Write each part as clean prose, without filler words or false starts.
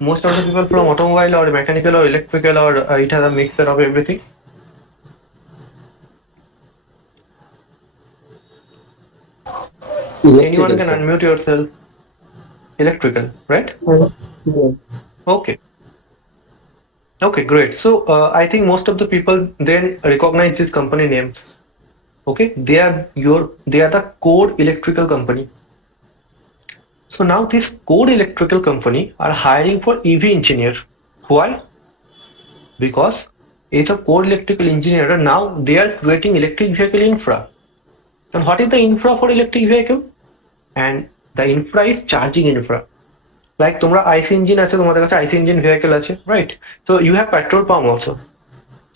most of the people from automobile or mechanical or electrical or it has a mixture of everything. Anyone Electrical, can sir. unmute yourself. Electrical, right? Yeah. Okay. Okay, great. So I think most of the people then recognize this company names. Okay, they are the core electrical company. So now this core electrical company are hiring for EV engineer. Why? Because it's a core electrical engineer and now they are creating electric vehicle infra. And what is the infra for electric vehicle? And the infra is charging infra. Like তোমরা IC engine আছে তোমাদের কাছে IC engine vehicle আছে, right? So you have petrol pump also.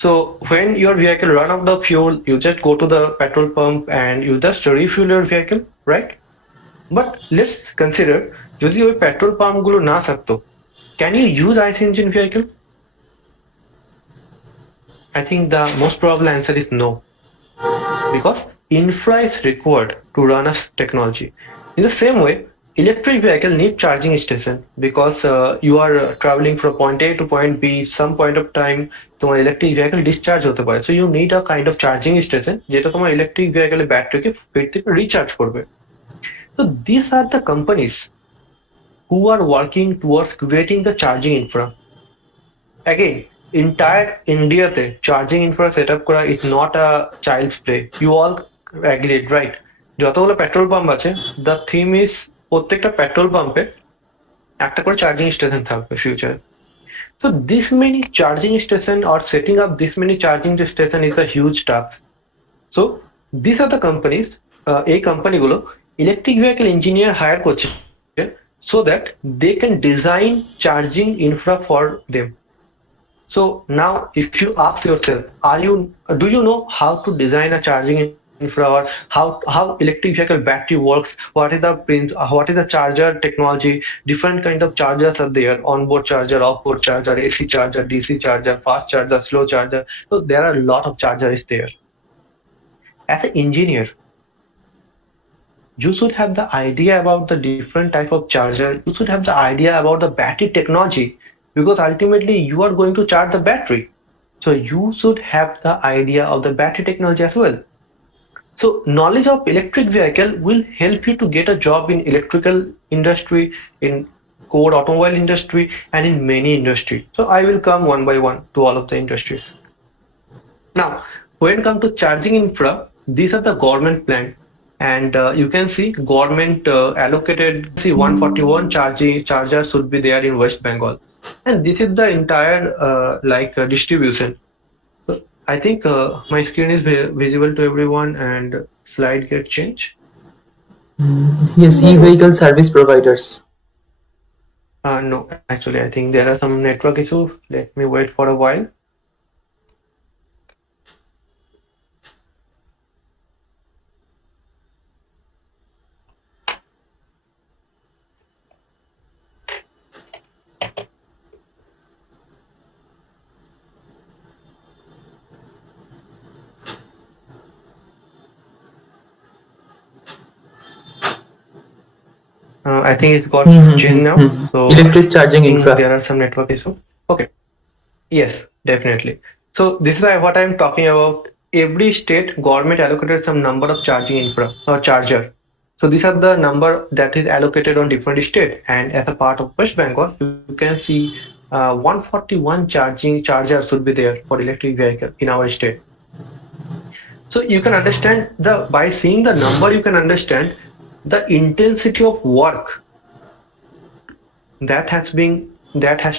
So when your vehicle run out of fuel, you just go to the petrol pump and you just refuel your vehicle, right? But let's consider যদি ওই petrol pump গুলো না থাকতো, can you use IC engine vehicle? I think the most probable answer is no, because infra is required to run a technology. In the same way, electric vehicle need charging station because you are traveling from point A to point B. Some point of time তোমার electric vehicle discharge হতে পারে, so you need a kind of charging station যেটা তোমার electric vehicle এর ব্যাটারিকে ফির থেকে recharge করবে. So these are the companies who are working towards creating the charging infra. Again, entire ইন্ডিয়াতে চার্জিং ইনফ্রা সেট আপ করা is not a child's play, you all agreed, right? যতগুলো পেট্রোল পাম্প আছে, the theme is প্রত্যেকটা petrol পাম্পে একটা করে charging station থাকবে ফিউচারে. So this many charging station or setting up this many charging station is a huge task. So these are the companies, এই কোম্পানিগুলো ইলেকট্রিক ভেহিকল ইঞ্জিনিয়ার হায়ার করছে so that they can design charging infra for them. So now if you ask yourself, do you know how to design a charging infra, or how electric vehicle battery works, what is the pins, what is the charger technology, different kind of chargers are there, onboard charger, off-board charger, AC charger, DC charger, fast charger, slow charger. So there are a lot of chargers there. As an engineer, you should have the idea about the different type of charger, you should have the idea about the battery technology, because ultimately you are going to charge the battery. So you should have the idea of the battery technology as well. So knowledge of electric vehicle will help you to get a job in electrical industry, in core automobile industry, and in many industries. So I will come one by one to all of the industries. Now, when it comes to charging infra, these are the government plan, and you can see government allocated, see 141 chargers should be there in West Bengal, and this is the entire distribution. So I think my screen is visible to everyone and slide get changed. Yes, e-vehicle service providers. No, actually I think there are some network issues. Let me wait for a while. I think it's got changed now. So electric charging infra. There are some network issues. Okay. Yes, definitely. So this is what I'm talking about. Every state government allocated some number of charging infra or charger. So these are the number that is allocated on different state, and as a part of West Bengal, you can see 141 chargers should be there for electric vehicle in our state. So you can understand by seeing the number, you can understand the intensity of work that has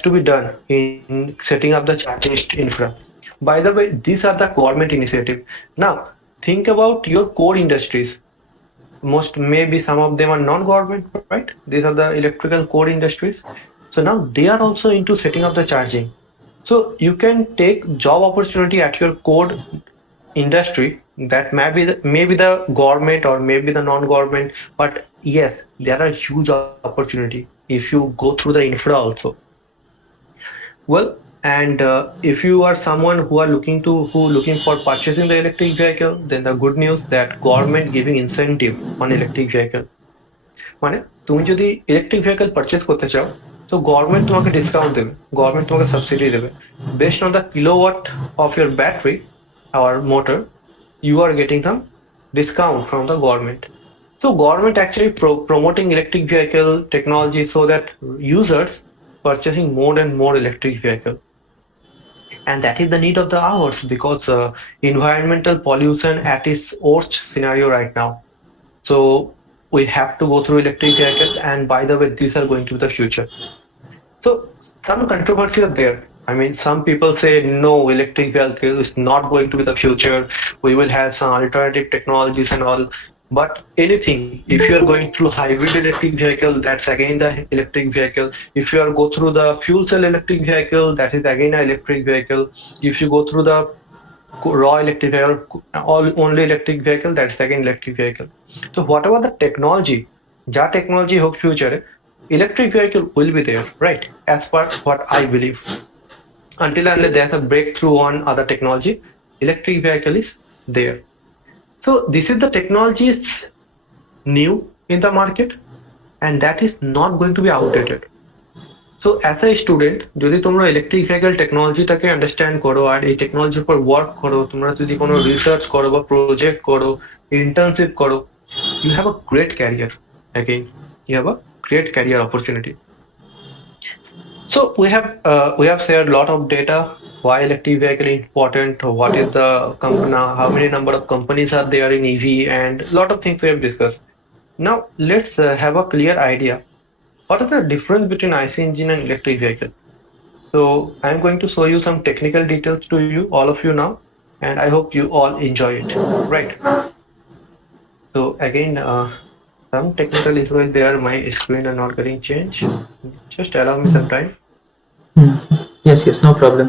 to be done in setting up the charging infra. By the way, these are the government initiative. Now think about your core industries. Maybe some of them are non-government, right? These are the electrical core industries. So now they are also into setting up the charging. So you can take job opportunity at your core industry, that maybe the government or maybe the non-government, but yes, there are huge opportunity if you go through the infra also. Well, and if you are someone who are looking for purchasing the electric vehicle, then the good news that government giving incentive on electric vehicle. মানে তুমি যদি electric vehicle purchase করতে চাও, তো গভর্নমেন্ট তোমাকে ডিসকাউন্ট দেবে, গভর্নমেন্ট তোমাকে সাবসিডি দেবে based on the kilowatt of your battery or motor. You are getting some discount from the government. So government actually promoting electric vehicle technology so that users purchasing more and more electric vehicle, and that is the need of the hours because environmental pollution at its worst scenario right now. So we have to go through electric vehicles, and by the way, these are going to be the future. So some controversy are there. I mean, some people say no, electric vehicle is not going to be the future. We will have some alternative technologies and all. But anything, if you are going through hybrid electric vehicle, that's again the electric vehicle. If you are go through the fuel cell electric vehicle, that is again an electric vehicle. If you go through the raw electric vehicle, all only electric vehicle, that's again electric vehicle. So whatever the technology, ja technology hope future, electric vehicle will be there, right? As per what I believe. Until unless there's a breakthrough on other technology, electric vehicle is there. So this is the technology is new in the market, and that is not going to be outdated. So as a student, যদি তোমরা electric vehicle টেকনোলজিটাকে আন্ডারস্ট্যান্ড করো আর এই টেকনোলজির উপর ওয়ার্ক করো, তোমরা যদি কোনো রিসার্চ করো বা প্রজেক্ট করো, ইন্টার্নশিপ করো, you have a great career. Again, you have a great career opportunity. So we have shared a lot of data, why electric vehicle is important, what is the company, how many number of companies are there in EV, and a lot of things we have discussed. Now let's have a clear idea. What is the difference between IC engine and electric vehicle? So I'm going to show you some technical details to you, all of you now, and I hope you all enjoy it. Right. So again, some technical issues there. My screen are not getting changed. Just allow me some time. Yes, yes, no problem.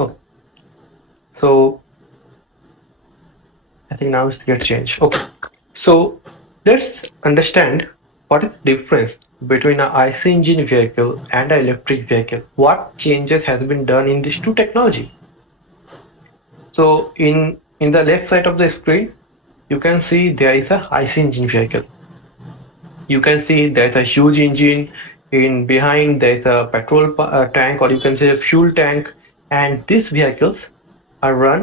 Okay. So I think now it's get changed. Okay. So let's understand what is the difference between an IC engine vehicle and an electric vehicle. What changes has been done in these two technology? So in the left side of the screen, you can see there is a IC engine vehicle. You can see there's a huge engine. In behind there's a petrol tank, or you can say a fuel tank, and these vehicles are run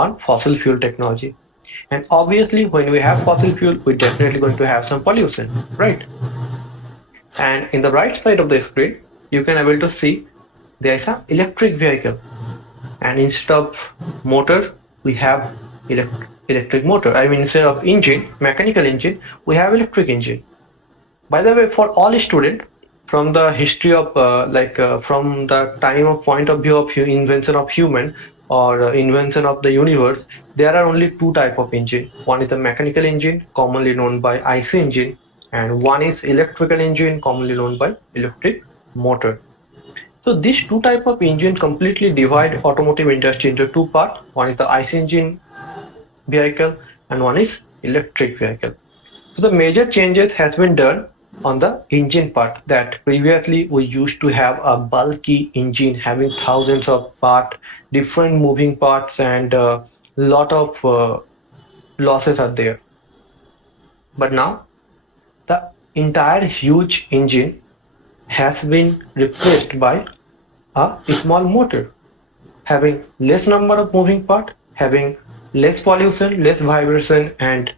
on fossil fuel technology. And obviously, when we have fossil fuel, we're definitely going to have some pollution, right? And in the right side of the screen, you can able to see there is an electric vehicle, and instead of motor, we have electric motor. I mean, instead of engine, mechanical engine, we have electric engine. By the way, for all students, from the history of from the time of point of view of invention of human or invention of the universe, there are only two type of engine. One is a mechanical engine, commonly known by IC engine, and one is electrical engine, commonly known by electric motor. So these two type of engine completely divide automotive industry into two parts. One is the IC engine vehicle and one is electric vehicle. So the major changes has been done on the engine part, that previously we used to have a bulky engine having thousands of parts, different moving parts, and lot of losses are there. But now the entire huge engine has been replaced by a small motor, having less number of moving parts, having less pollution, less vibration, and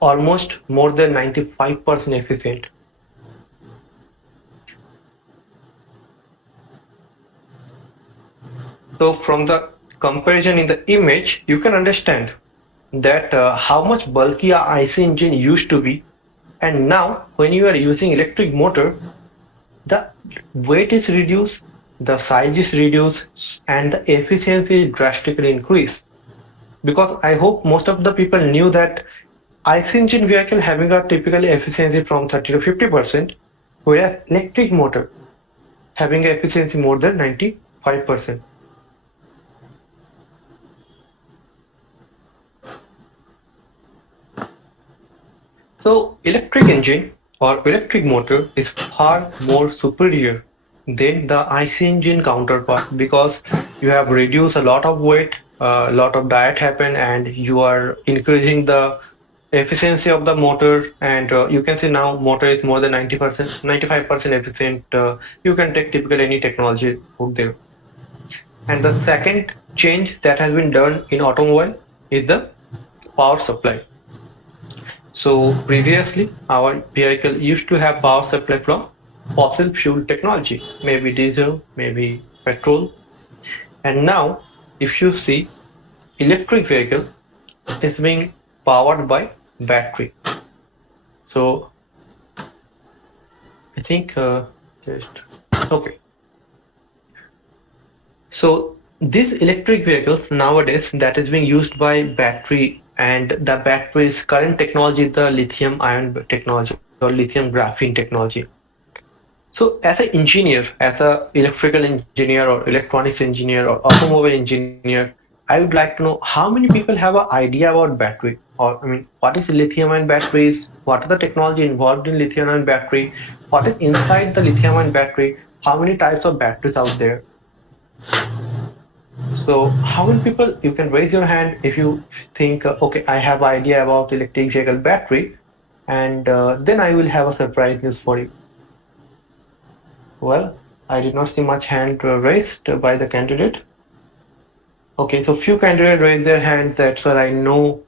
almost more than 95% efficient. So from the comparison in the image, you can understand that how much bulky a IC engine used to be, and now when you are using electric motor, the weight is reduced, the size is reduced, and the efficiency is drastically increased. Because I hope most of the people knew that IC engine vehicle having a typically efficiency from 30 to 50%, whereas electric motor having a efficiency more than 95%. So electric engine or electric motor is far more superior than the IC engine counterpart because you have reduced a lot of weight, a lot of diet happen, and you are increasing the efficiency of the motor. And you can see now motor is more than 90%, 95% efficient. You can take typical any technology out there. And the second change that has been done in automobile is the power supply. So previously, our vehicle used to have power supply from fossil fuel technology, maybe diesel, maybe petrol. And now, if you see, electric vehicle is being powered by battery. So I think just okay. So these electric vehicles nowadays that is being used by battery, and the battery's current technology is the lithium ion technology or lithium graphene technology. So as an engineer, as a electrical engineer or electronics engineer or automobile engineer, I would like to know how many people have an idea about battery, or I mean, what is lithium ion batteries? What are the technology involved in lithium ion battery? What is inside the lithium ion battery? How many types of batteries out there? So how many people, you can raise your hand if you think, okay, I have idea about electric vehicle battery, and then I will have a surprise news for you. Well, I did not see much hand raised by the candidate. Okay, so few candidates raised their hands. That's what I know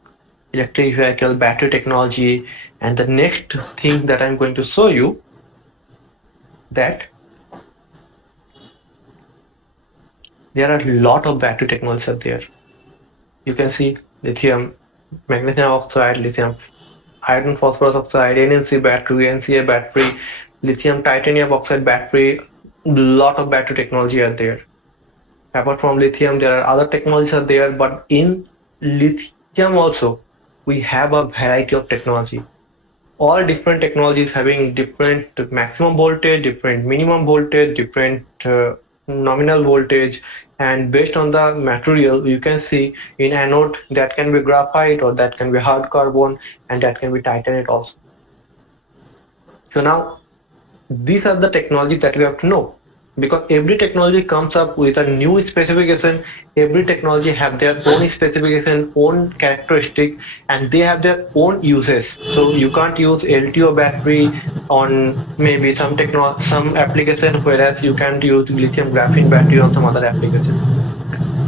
electric vehicle battery technology. And the next thing that I'm going to show you, that there are a lot of battery technologies out there. You can see lithium, magnesium oxide, lithium iron phosphorus oxide, NMC battery, NCA battery, lithium titanium oxide battery. Lot of battery technology are there. Apart from lithium, there are other technologies are there, but in lithium also we have a variety of technology. All different technologies having different maximum voltage, different minimum voltage, different nominal voltage, and based on the material, you can see in anode that can be graphite, or that can be hard carbon, and that can be titanate also. So now these are the technologies that we have to know, because every technology comes up with a new specification. Every technology have their own specification, own characteristic, and they have their own uses. So you can't use LTO battery on maybe some application, whereas you can't use lithium graphene battery on some other application.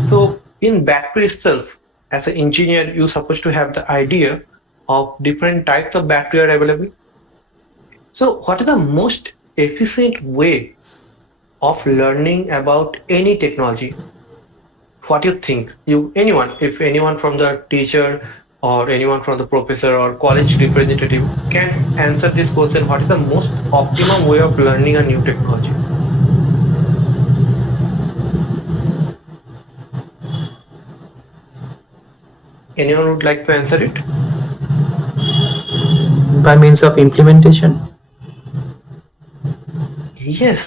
So in battery itself, as an engineer, you're supposed to have the idea of different types of battery are available. So what is the most efficient way of learning about any technology? What do you think? Anyone, if anyone from the teacher or anyone from the professor or college representative can answer this question, what is the most optimum way of learning a new technology? Anyone would like to answer it? By means of implementation. Yes,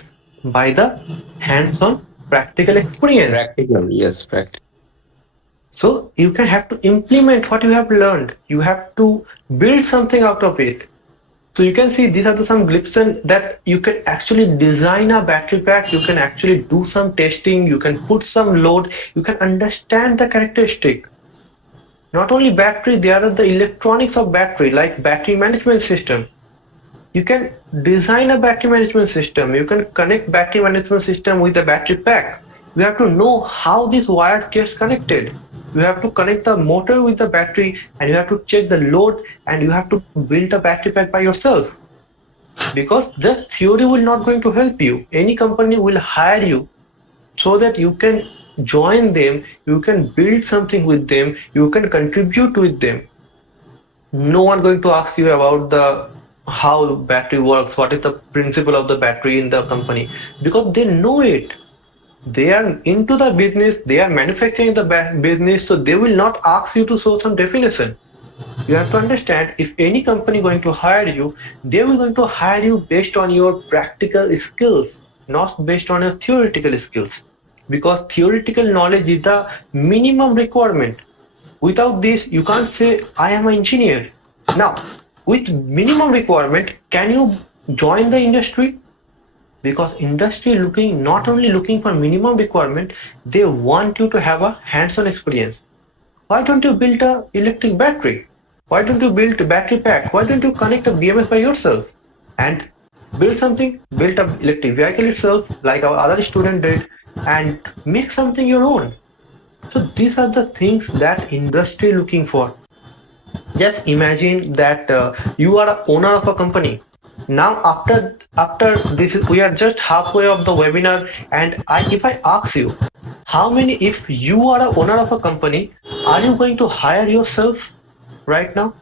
by the hands-on practical experience. Practical, yes, practical. So you can have to implement what you have learned. You have to build something out of it. So you can see these are some glimpses that you can actually design a battery pack. You can actually do some testing. You can put some load. You can understand the characteristic. Not only battery, there are the electronics of battery, like battery management system. You can design a battery management system. You can connect battery management system with the battery pack. You have to know how this wire gets connected. You have to connect the motor with the battery, and you have to check the load, and you have to build a battery pack by yourself. Because just theory will not going to help you. Any company will hire you so that you can join them, you can build something with them, you can contribute with them. No one going to ask you about the how battery works, what is the principle of the battery in the company, because they know it. They are into the business, they are manufacturing the business, so they will not ask you to show some definition. You have to understand, if any company going to hire you, they will going to hire you based on your practical skills, not based on your theoretical skills, because theoretical knowledge is the minimum requirement. Without this, you can't say I am an engineer. Now with minimum requirement, can you join the industry? Because industry looking not only looking for minimum requirement, they want you to have a hands-on experience. Why don't you build a electric battery? Why don't you build a battery pack? Why don't you connect a BMS by yourself and build something, build a electric vehicle itself like our other student did, and make something your own? So these are the things that industry looking for. Just imagine that you are a owner of a company. Now after this we are just halfway of the webinar, and if I ask you, how many, if you are a owner of a company, are you going to hire yourself right now?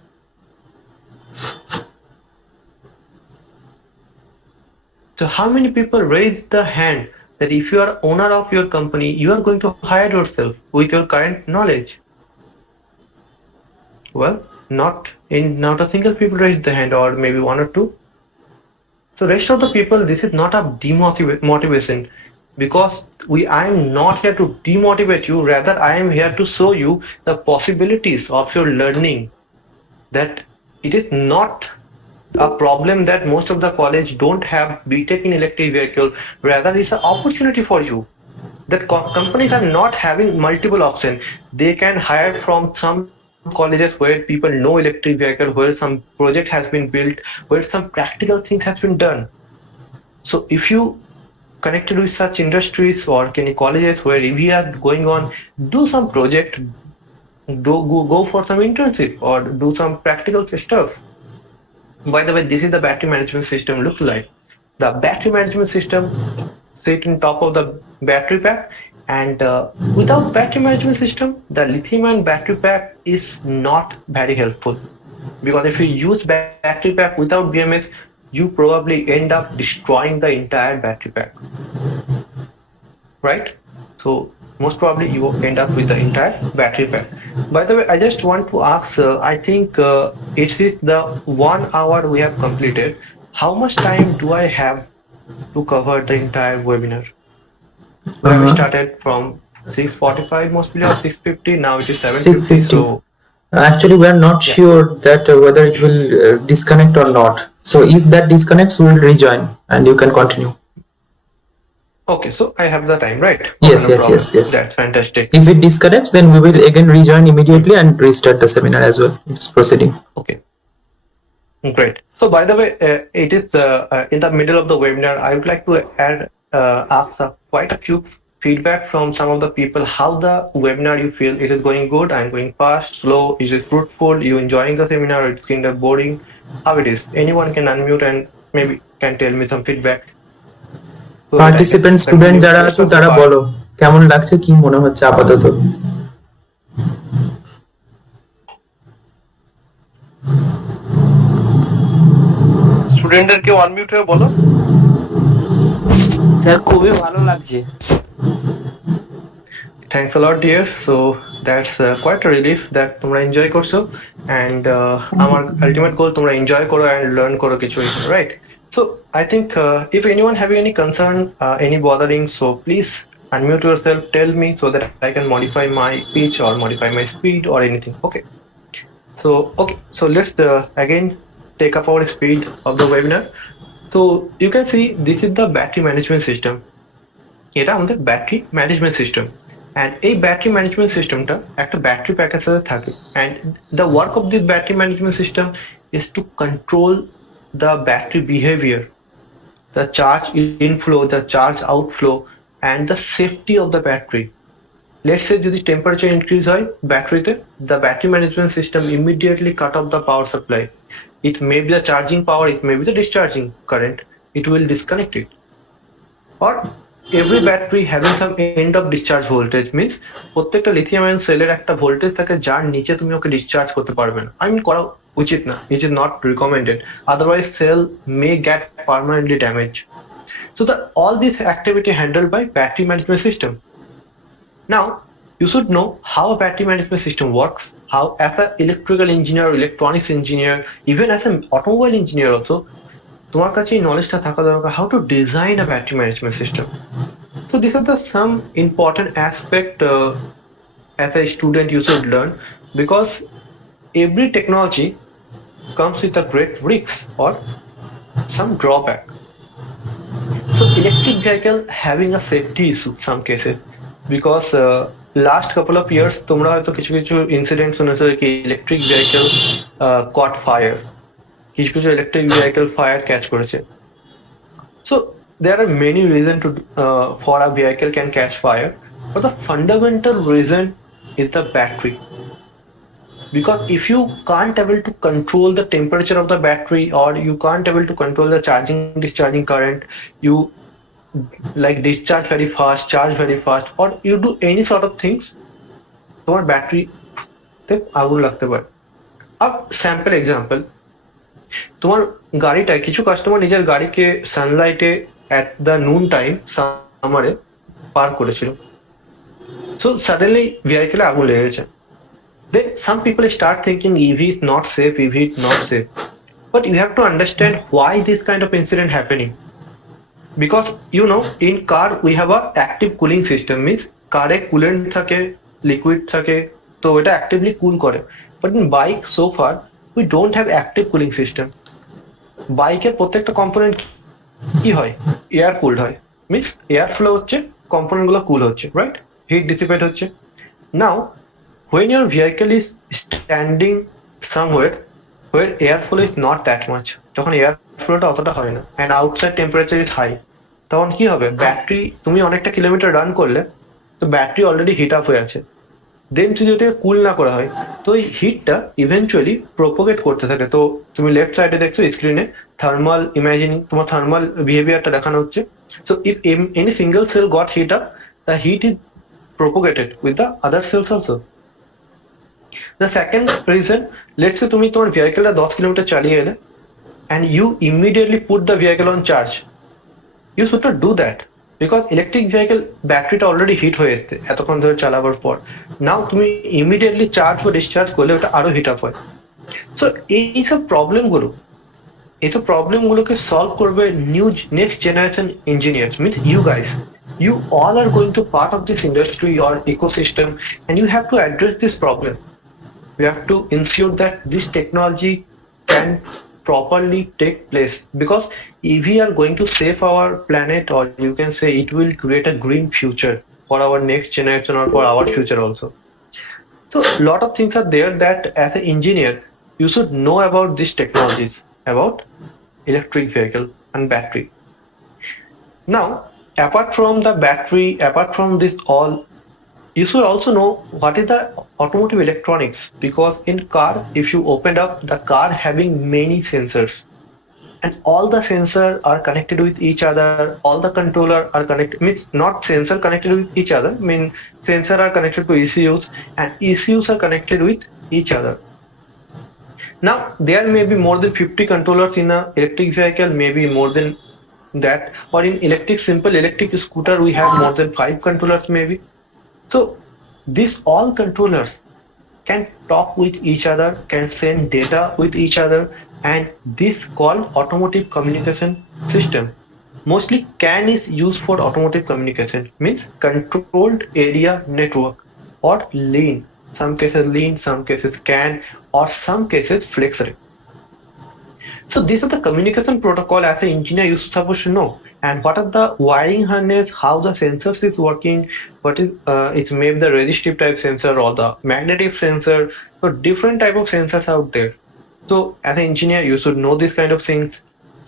So how many people raise the hand that if you are owner of your company, you are going to hire yourself with your current knowledge? Well, not a single people raised the hand, or maybe one or two. So rest of the people, this is not a demotivation, because I am not here to demotivate you. Rather, I am here to show you the possibilities of your learning. That it is not a problem that most of the college don't have BTech in electric vehicle. Rather, it's an opportunity for you. That companies are not having multiple options. They can hire from some colleges where people know electric vehicle, where some project has been built, where some practical things has been done. So if you connected with such industries or any colleges where we are going on, do some project, go for some internship or do some practical stuff. By the way, this is the battery management system looks like. The battery management system sit on top of the battery pack, and without battery management system, the lithium-ion battery pack is not very helpful, because if you use battery pack without BMS, you probably end up destroying the entire battery pack, right? So most probably you will end up with the entire battery pack. By the way, I just want to ask, I think it is the 1 hour we have completed. How much time do I have to cover the entire webinar? We have started from 6:45 mostly, or 6:50. Now it is 7:50. So actually, we are not yeah. sure that whether it will disconnect or not. So if that disconnects, we will rejoin and you can continue. Okay, so I have the time, right? Okay, yes, no yes, problem. yes, yes. That's fantastic. If it disconnects, then we will again rejoin immediately and restart the seminar as well. It's proceeding. Okay, great. So by the way, it is in the middle of the webinar. I would like to ask quite a few feedback from some of the people. How the webinar you feel? It is going good? I'm going fast, slow? Is it fruitful? You enjoying the seminar? It's kind of boring? How it is? Anyone can unmute and maybe can tell me some feedback. Participant student যারা আছো তারা বলো কেমন লাগছে, কি মনে হচ্ছে আপাতত? স্টুডেন্টদের কেউ আনমিউট হয়ে বলো। স্যার খুবই ভালো লাগছে। Thanks a lot, dear. So that's quite a relief that তোমরা enjoy করছো, and আমার ultimate goal তোমরা enjoy করো and learn করো কিছু, right? So I think if anyone having any concern, any bothering, so please unmute yourself, tell me so that I can modify my pitch or modify my speed or anything. Okay. So let's again take up our speed of the webinar. So you can see this is the battery management system. এটা আমাদের battery management system, and এই battery management সিস্টেমটা একটা ব্যাটারি প্যাকের সাথে থাকে, and the work of this battery management system is to control the battery behavior, the charge inflow, the charge outflow, and the safety of the battery. Let's say যদি temperature increase হয় ব্যাটারিতে, the battery management system immediately cut off the power supply. It may be the charging power, it may be the discharging current, it will disconnect it. Or every battery having some end of discharge voltage, means প্রত্যেকটা lithium ion সেলের একটা ভোল্টেজ থাকে যার নিচে তুমি ওকে ডিসচার্জ করতে পারবে না। I mean করা উচিত না, it is not recommended, otherwise cell may get permanently damaged. So all this activity handled by battery management system. Now you should know how a battery management system works, how as an electrical engineer or electronics engineer, even as an automobile engineer also, তোমার কাছে এই নলেজটা থাকা দরকার, how to design a battery management system. So these are the some important aspect as a student you should learn, because every technology comes with a great risk or some drawback. So electric vehicle having a safety issue some cases because last couple of years তোমরা হয়তো কিছু কিছু ইনসিডেন্ট শুনেছো কি electric vehicle caught fire, কিছু কিছু electric vehicle fire catch করেছে. So there are many reasons to for a vehicle can catch fire, but the fundamental reason is the battery. Because if you can't able to control the temperature of the battery or you can't able to control the charging discharging current, you like discharge very fast, charge very fast, or you do any sort of things, তোমার ব্যাটারি তে আগুন লাগতে পারে. Up sample example, তোমার গাড়িটা কিছু কাস্টমার নিজের গাড়িকে সানলাইটে অ্যাট দ্য নুন টাইম সামারে পার্ক করেছিল. সো সাডেনলি ভেহিকেলে আগুন লেগে গেছে. Then some people start thinking EV is not safe, EV is not safe. But you have to understand why this kind of incident happening. Because you know in car we have a active cooling system, means car এ coolant থাকে, liquid থাকে, তো এটা actively cool করে. But in bike so far we don't have active cooling system. বাইকের প্রত্যেকটা কম্পোনেন্ট কি হয়, air cooled হয়, মিন্স এয়ার ফ্লো হচ্ছে, কম্পোনেন্ট গুলো কুল হচ্ছে, রাইট, হিট ডিসিপেট হচ্ছে. নাও when your vehicle is standing somewhere where air flow is not that much, যখন এয়ার ফ্লোটা অতটা হয় না and outside temperature is high, তখন কি হবে, ব্যাটারি তুমি অনেকটা কিলোমিটার রান করলে তো ব্যাটারি অলরেডি হিট আপ হয়ে আছে. দেন যদি ওটাকে কুল না করা হয় তো এই হিটটা ইভেনচুয়ালি প্রোপোগেট করতে থাকে. তো তুমি লেফট সাইডে দেখছো স্ক্রিনে থার্মাল ইমাজিনিং, তোমার থার্মাল বিহেভিয়ারটা দেখানো হচ্ছে. So if any single cell got heat up, the heat is propagated with the other cells also. The second reason, let's say তুমি তোমার ভেহিকেলটা 10 কিলোমিটার চালিয়ে এলে and you immediately put the vehicle on charge. You should not do that because electric vehicle ব্যাটারিটা already hit হয়ে এসছে এতক্ষণ ধরে চালাবার পর. নাও তুমি ইমিডিয়েটলি চার্জ বা ডিসচার্জ করলে ওটা আরো হিট আপ হয়. সো এইসব প্রবলেমগুলোকে সলভ করবে new next generation engineers, means you guys. You all are going to part of this industry or ecosystem and you have to address this problem. We have to ensure that this technology can properly take place because if we are going to save our planet, or you can say it will create a green future for our next generation or for our future also. So lot of things are there that as an engineer you should know about these technologies, about electric vehicle and battery. Now apart from the battery, apart from this all, you should also know what is the automotive electronics, because in car if you open up the car having many sensors and all the sensors are connected with each other, all the controller are connected, means not sensor connected with each other, mean sensor are connected to ECUs and ECUs are connected with each other. Now there may be more than 50 controllers in a electric vehicle, maybe more than that, or in simple electric scooter we have more than 5 controllers maybe. So these all controllers can talk with each other, can send data with each other, and this called automotive communication system. Mostly CAN is used for automotive communication, means controlled area network, or LAN, some cases LAN, some cases CAN, or some cases FlexRay. So these are the communication protocol as an engineer you're supposed to know. And what are the wiring harness, how the sensors is working, what is it's maybe the resistive type sensor or the magnetic sensor. So different type of sensors out there. So as an engineer you should know these kind of things.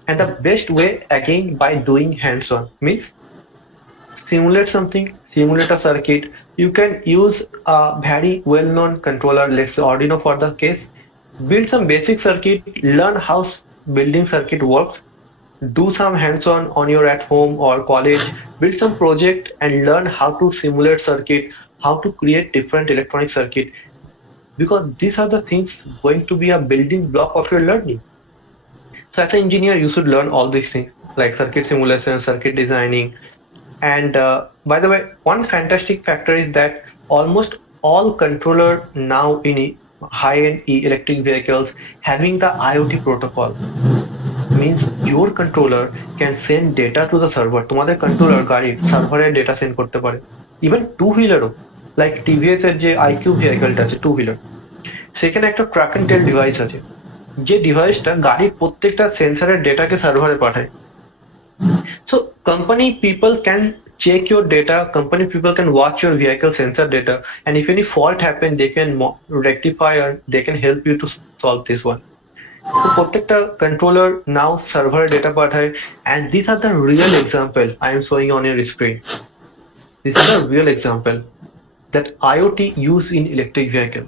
And the best way again by doing hands-on, means simulate something, simulate a circuit. You can use a very well-known controller, let's say Arduino for the case. Build some basic circuit, learn how building circuit works, do some hands-on on your at home or college, build some project and learn how to simulate circuit, how to create different electronic circuit, because these are the things going to be a building block of your learning. So as an engineer you should learn all these things like circuit simulation, circuit designing. And by the way, one fantastic factor is that almost all controller now in high-end electric vehicles having the IoT protocol, means your controller can send data to the server. তোমাদের কন্ট্রোলার গাড়ির সার্ভারে data send করতে পারে, even to হুইলারও, like TVS এর যে আইকিউ ভেহিকলটা আছে টু হুইলার, সেখানে একটা ট্র্যাক এন্ড টেল ডিভাইস আছে. যে ডিভাইসটা গাড়ির প্রত্যেকটা সেন্সরের ডেটাকে সার্ভারে পাঠায়। So company people can check your data, company people can watch your vehicle sensor data, and if any fault happen, they can rectify or they can help you to solve this one. So প্রত্যেকটা controller now server data পাঠায়, and these are the real example I am showing on your screen. This is the real example that IoT use in electric vehicle.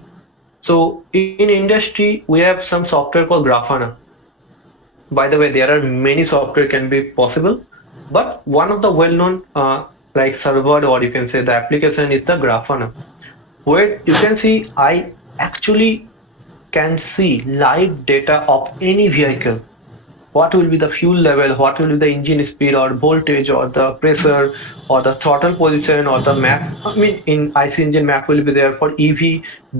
So in industry, we have some software called Grafana. By the way, there are many software can be possible, but one of the well-known like server, or you can say the application, is the Grafana, where you can see I actually can see live data of any vehicle. What will be the fuel level, what will be the engine speed or voltage or the pressure or the throttle position or the map. I mean, in IC engine map will be there for EV,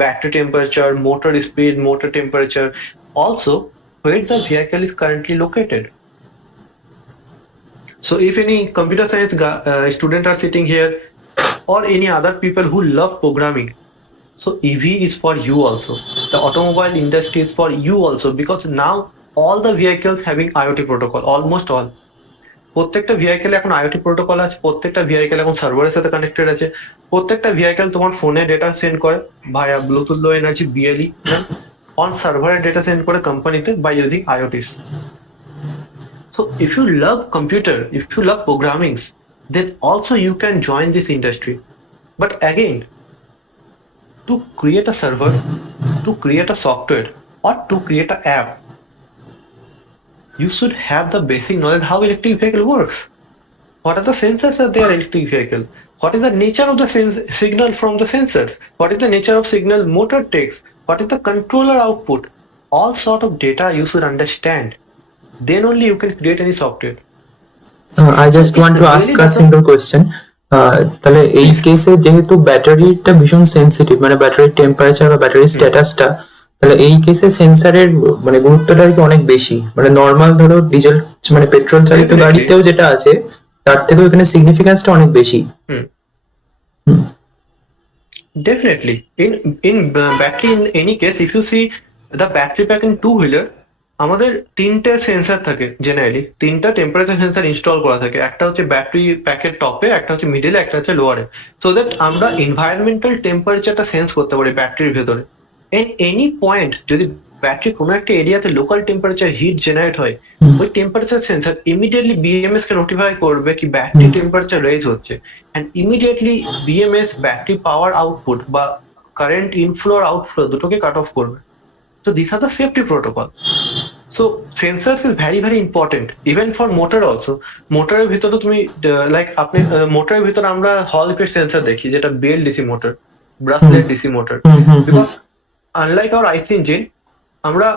battery temperature, motor speed, motor temperature. Also, where the vehicle is currently located. So if any computer science student are sitting here, or any other people who love programming, so EV is for you also. The automobile industry is for you also, because now all the vehicles having IoT protocol, almost all. প্রত্যেকটা ভেহিকেল এখন IoT protocol আছে, প্রত্যেকটা ভেহিকেল এখন সার্ভারের সাথে কানেক্টেড আছে, প্রত্যেকটা ভেহিকেল তোমার ফোনে ডেটা সেন্ড করে via Bluetooth low energy BLE on সার্ভারের ডেটা সেন্ড করে কোম্পানিতে by using IoTs. So if you love computer, if you love programming, then also you can join this industry. But again, to create a server, to create a software, or to create an app, you should have the basic knowledge how electric vehicle works. What are the sensors of their electric vehicle? What is the nature of the signal from the sensors? What is the nature of signal motor takes? What is the controller output? All sort of data you should understand. Then only you can create any software. I just want to ask a single question. তাহলে এই কেসে যেহেতু ব্যাটারিটা ভীষণ সেনসিটিভ, মানে ব্যাটারির টেম্পারেচার বা ব্যাটারির স্ট্যাটাসটা, তাহলে এই কেসে সেন্সারের মানে গুরুত্বটা আর কি অনেক বেশি। মানে নর্মাল ধরো ডিজেল মানে পেট্রোল চালিত গাড়িতেও যেটা আছে তার থেকেও এখানে সিগনিফিকেন্সটা অনেক বেশি। Definitely. In battery, in any case, if you see the battery pack in two-wheeler, আমাদের তিনটে সেন্সর থাকে জেনারেলি, তিনটা টেম্পারেচার সেন্সর ইনস্টল করা থাকে। একটা হচ্ছে ব্যাটারি প্যাকের টপে, একটা হচ্ছে মিডলে, একটা হচ্ছে লোয়ারে, সো দ্যাট আমরা এনভায়রনমেন্টাল টেম্পারেচারটা সেন্স করতে পারি ব্যাটারির ভেতরে। এট এনি পয়েন্ট যদি ব্যাটারি কোনো একটা এরিয়াতে লোকাল টেম্পারেচার হিট জেনারেট হয়, ওই টেম্পারেচার সেন্সর ইমিডিয়েটলি বিএমএস কে নোটিফাই করবে কি ব্যাটারি টেম্পারেচার রেজ হচ্ছে, and immediately BMS battery power output বা কারেন্ট ইনফ্লো আর আউটফ্লো দুটোকে কাট অফ করবে। So these are the safety protocol. So sensors is very very important even for motor also. মোটরের ভিতরে তুমি লাইক আপনি মোটরের ভিতরে আমরা হল ইফেক্ট সেন্সর দেখি, যেটা বেল DC motor, brushless DC motor. Because unlike our IC engine, আমরা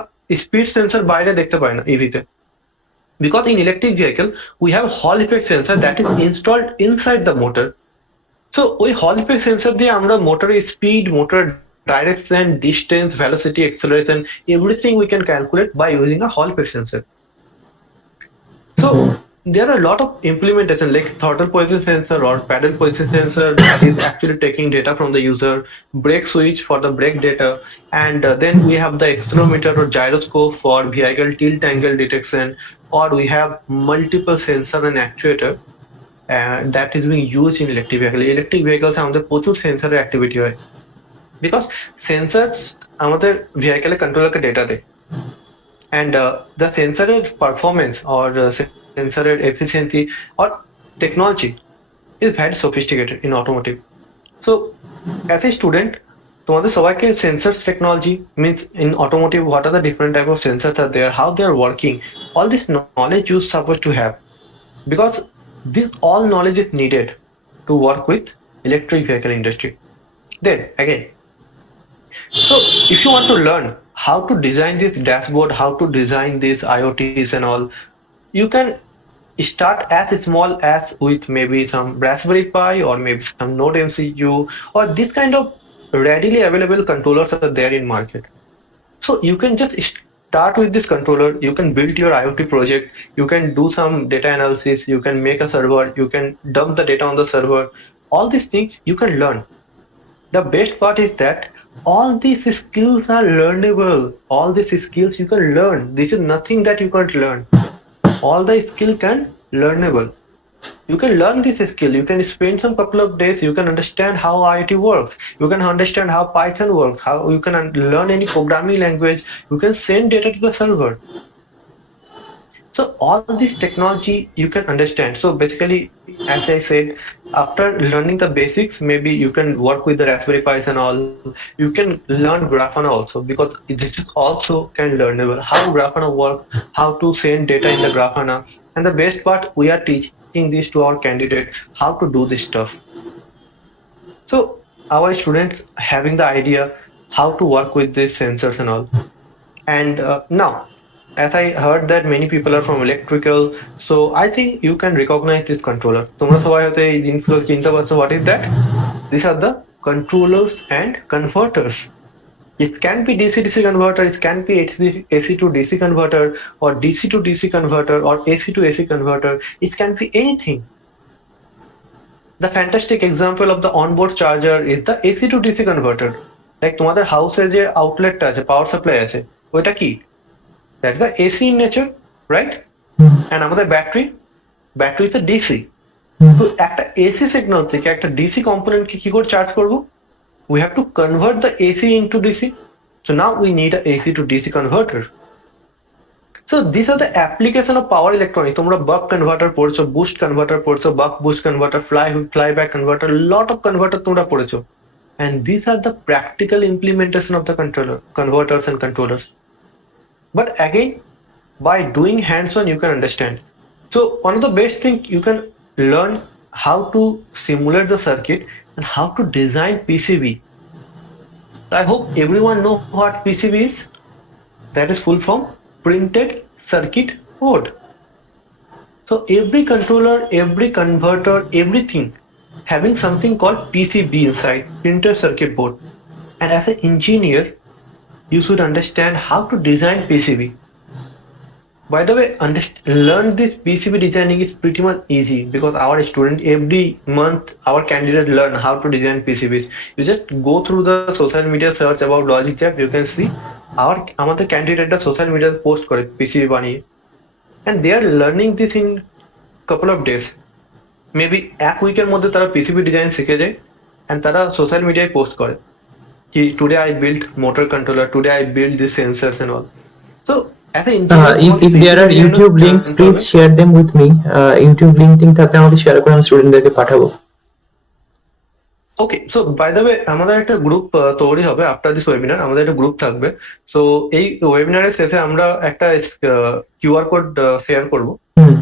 স্পিড সেন্সর বাইরে দেখতে পাই না ইভিতে। Because in electric vehicle we have Hall effect sensor that is installed inside the motor. So ওই Hall effect sensor দিয়ে আমরা মোটরের speed, motor direction, distance, velocity, acceleration, everything we can calculate by using a Hall effect sensor. So there are a lot of implementation like throttle position sensor or pedal position sensor that is actually taking data from the user, brake switch for the brake data, and then we have the accelerometer or gyroscope for vehicle tilt angle detection, or we have multiple sensor and actuator that is being used in electric vehicle. Electric vehicles আমাদের প্রচুর সেন্সরের অ্যাক্টিভিটি হয়, because sensors আমাদের vehicle কন্ট্রোলারকে data দেয়, and the sensoরের performance or sensoরের efficiency or technology is very sophisticated in automotive. So as a student, তোমাদের সবাইকে sensors technology means in automotive what are the different type of sensors are there, how they are working, all this knowledge you supposed to have, because this all knowledge is needed to work with electric vehicle industry. Then again, so if you want to learn how to design this dashboard, how to design these IoTs and all, you can start as small as with maybe some Raspberry Pi or maybe some Node MCU, or this kind of readily available controllers are there in market. So you can just start with this controller, you can build your IoT project, you can do some data analysis, you can make a server, you can dump the data on the server, all these things you can learn. The best part is that All these skills are learnable. All these skills you can learn. This is nothing that you can't learn. All the skill can learnable. You can learn this skill. You can spend some couple of days. You can understand how IT works. You can understand how Python works. How you can learn any programming language. You can send data to the server. So all this technology you can understand. So basically, as I said, after learning the basics, maybe you can work with the Raspberry Pis and all. You can learn Grafana also, because this is also can learnable. How Grafana works, how to send data in the Grafana, and the best part, we are teaching this to our candidate how to do this stuff. So our students having the idea how to work with these sensors and all. And now, as I heard that many people are from electrical, so I think you can recognize this controller. তোমরা সবাই হয়তো এই জিনিসগুলো চিনতে পারছো. What is that? These are the controllers and converters. It can be DC-DC converter, it can be AC to DC converter, or DC to DC converter, or AC to AC converter. It can be anything. The fantastic example of the onboard charger is the AC to DC converter. Like তোমাদের হাউসে যে আউটলেটটা আছে, power supply আছে, ওইটা কি? That's the AC in nature, right? And আমাদের battery is a DC. তো একটা AC signal থেকে একটা DC component কে কি করে চার্জ করব? We have to convert the AC into DC. So now we need a AC to DC converter. So these are the application of power electronics. তোমরা buck converter পড়ছো, boost converter পড়ছো, buck boost converter, flyback converter, lot of converter তোমরা পড়েছো. And these are the practical implementation of the converters and controllers. But again, by doing hands-on, you can understand. So one of the best thing, you can learn how to simulate the circuit and how to design PCB. I hope everyone know what PCB is. That is full form printed circuit board. So every controller, every converter, everything having something called PCB inside, printed circuit board. And as an engineer, you should understand how to design PCB. By the way, learn this PCB designing is pretty much easy, because our student every month, our candidate learn how to design PCBs. You just go through the social media search about logic chap, you can see আমাদের ক্যান্ডিডেটরা সোশ্যাল মিডিয়াতে পোস্ট করে পিসিবি বানিয়ে, and they are learning this in couple of days. Maybe এক উইকের মধ্যে তারা PCB design শিখে যায়, and তারা সোশ্যাল মিডিয়ায় পোস্ট করে কি today I built motor controller, today I built these sensors and all. So as an engineer, if there are YouTube links, please share them with me. YouTube link থাকলে আমাকে শেয়ার করে আমি স্টুডেন্টদেরকে পাঠাবো. ওকে, সো বাই দ্য ওয়ে আমাদের একটা গ্রুপ তৈরি হবে আফটার দিস ওয়েবিনার. আমাদের একটা গ্রুপ থাকবে. সো এই ওয়েবিনারের শেষে আমরা একটা কিউআর কোড শেয়ার করব,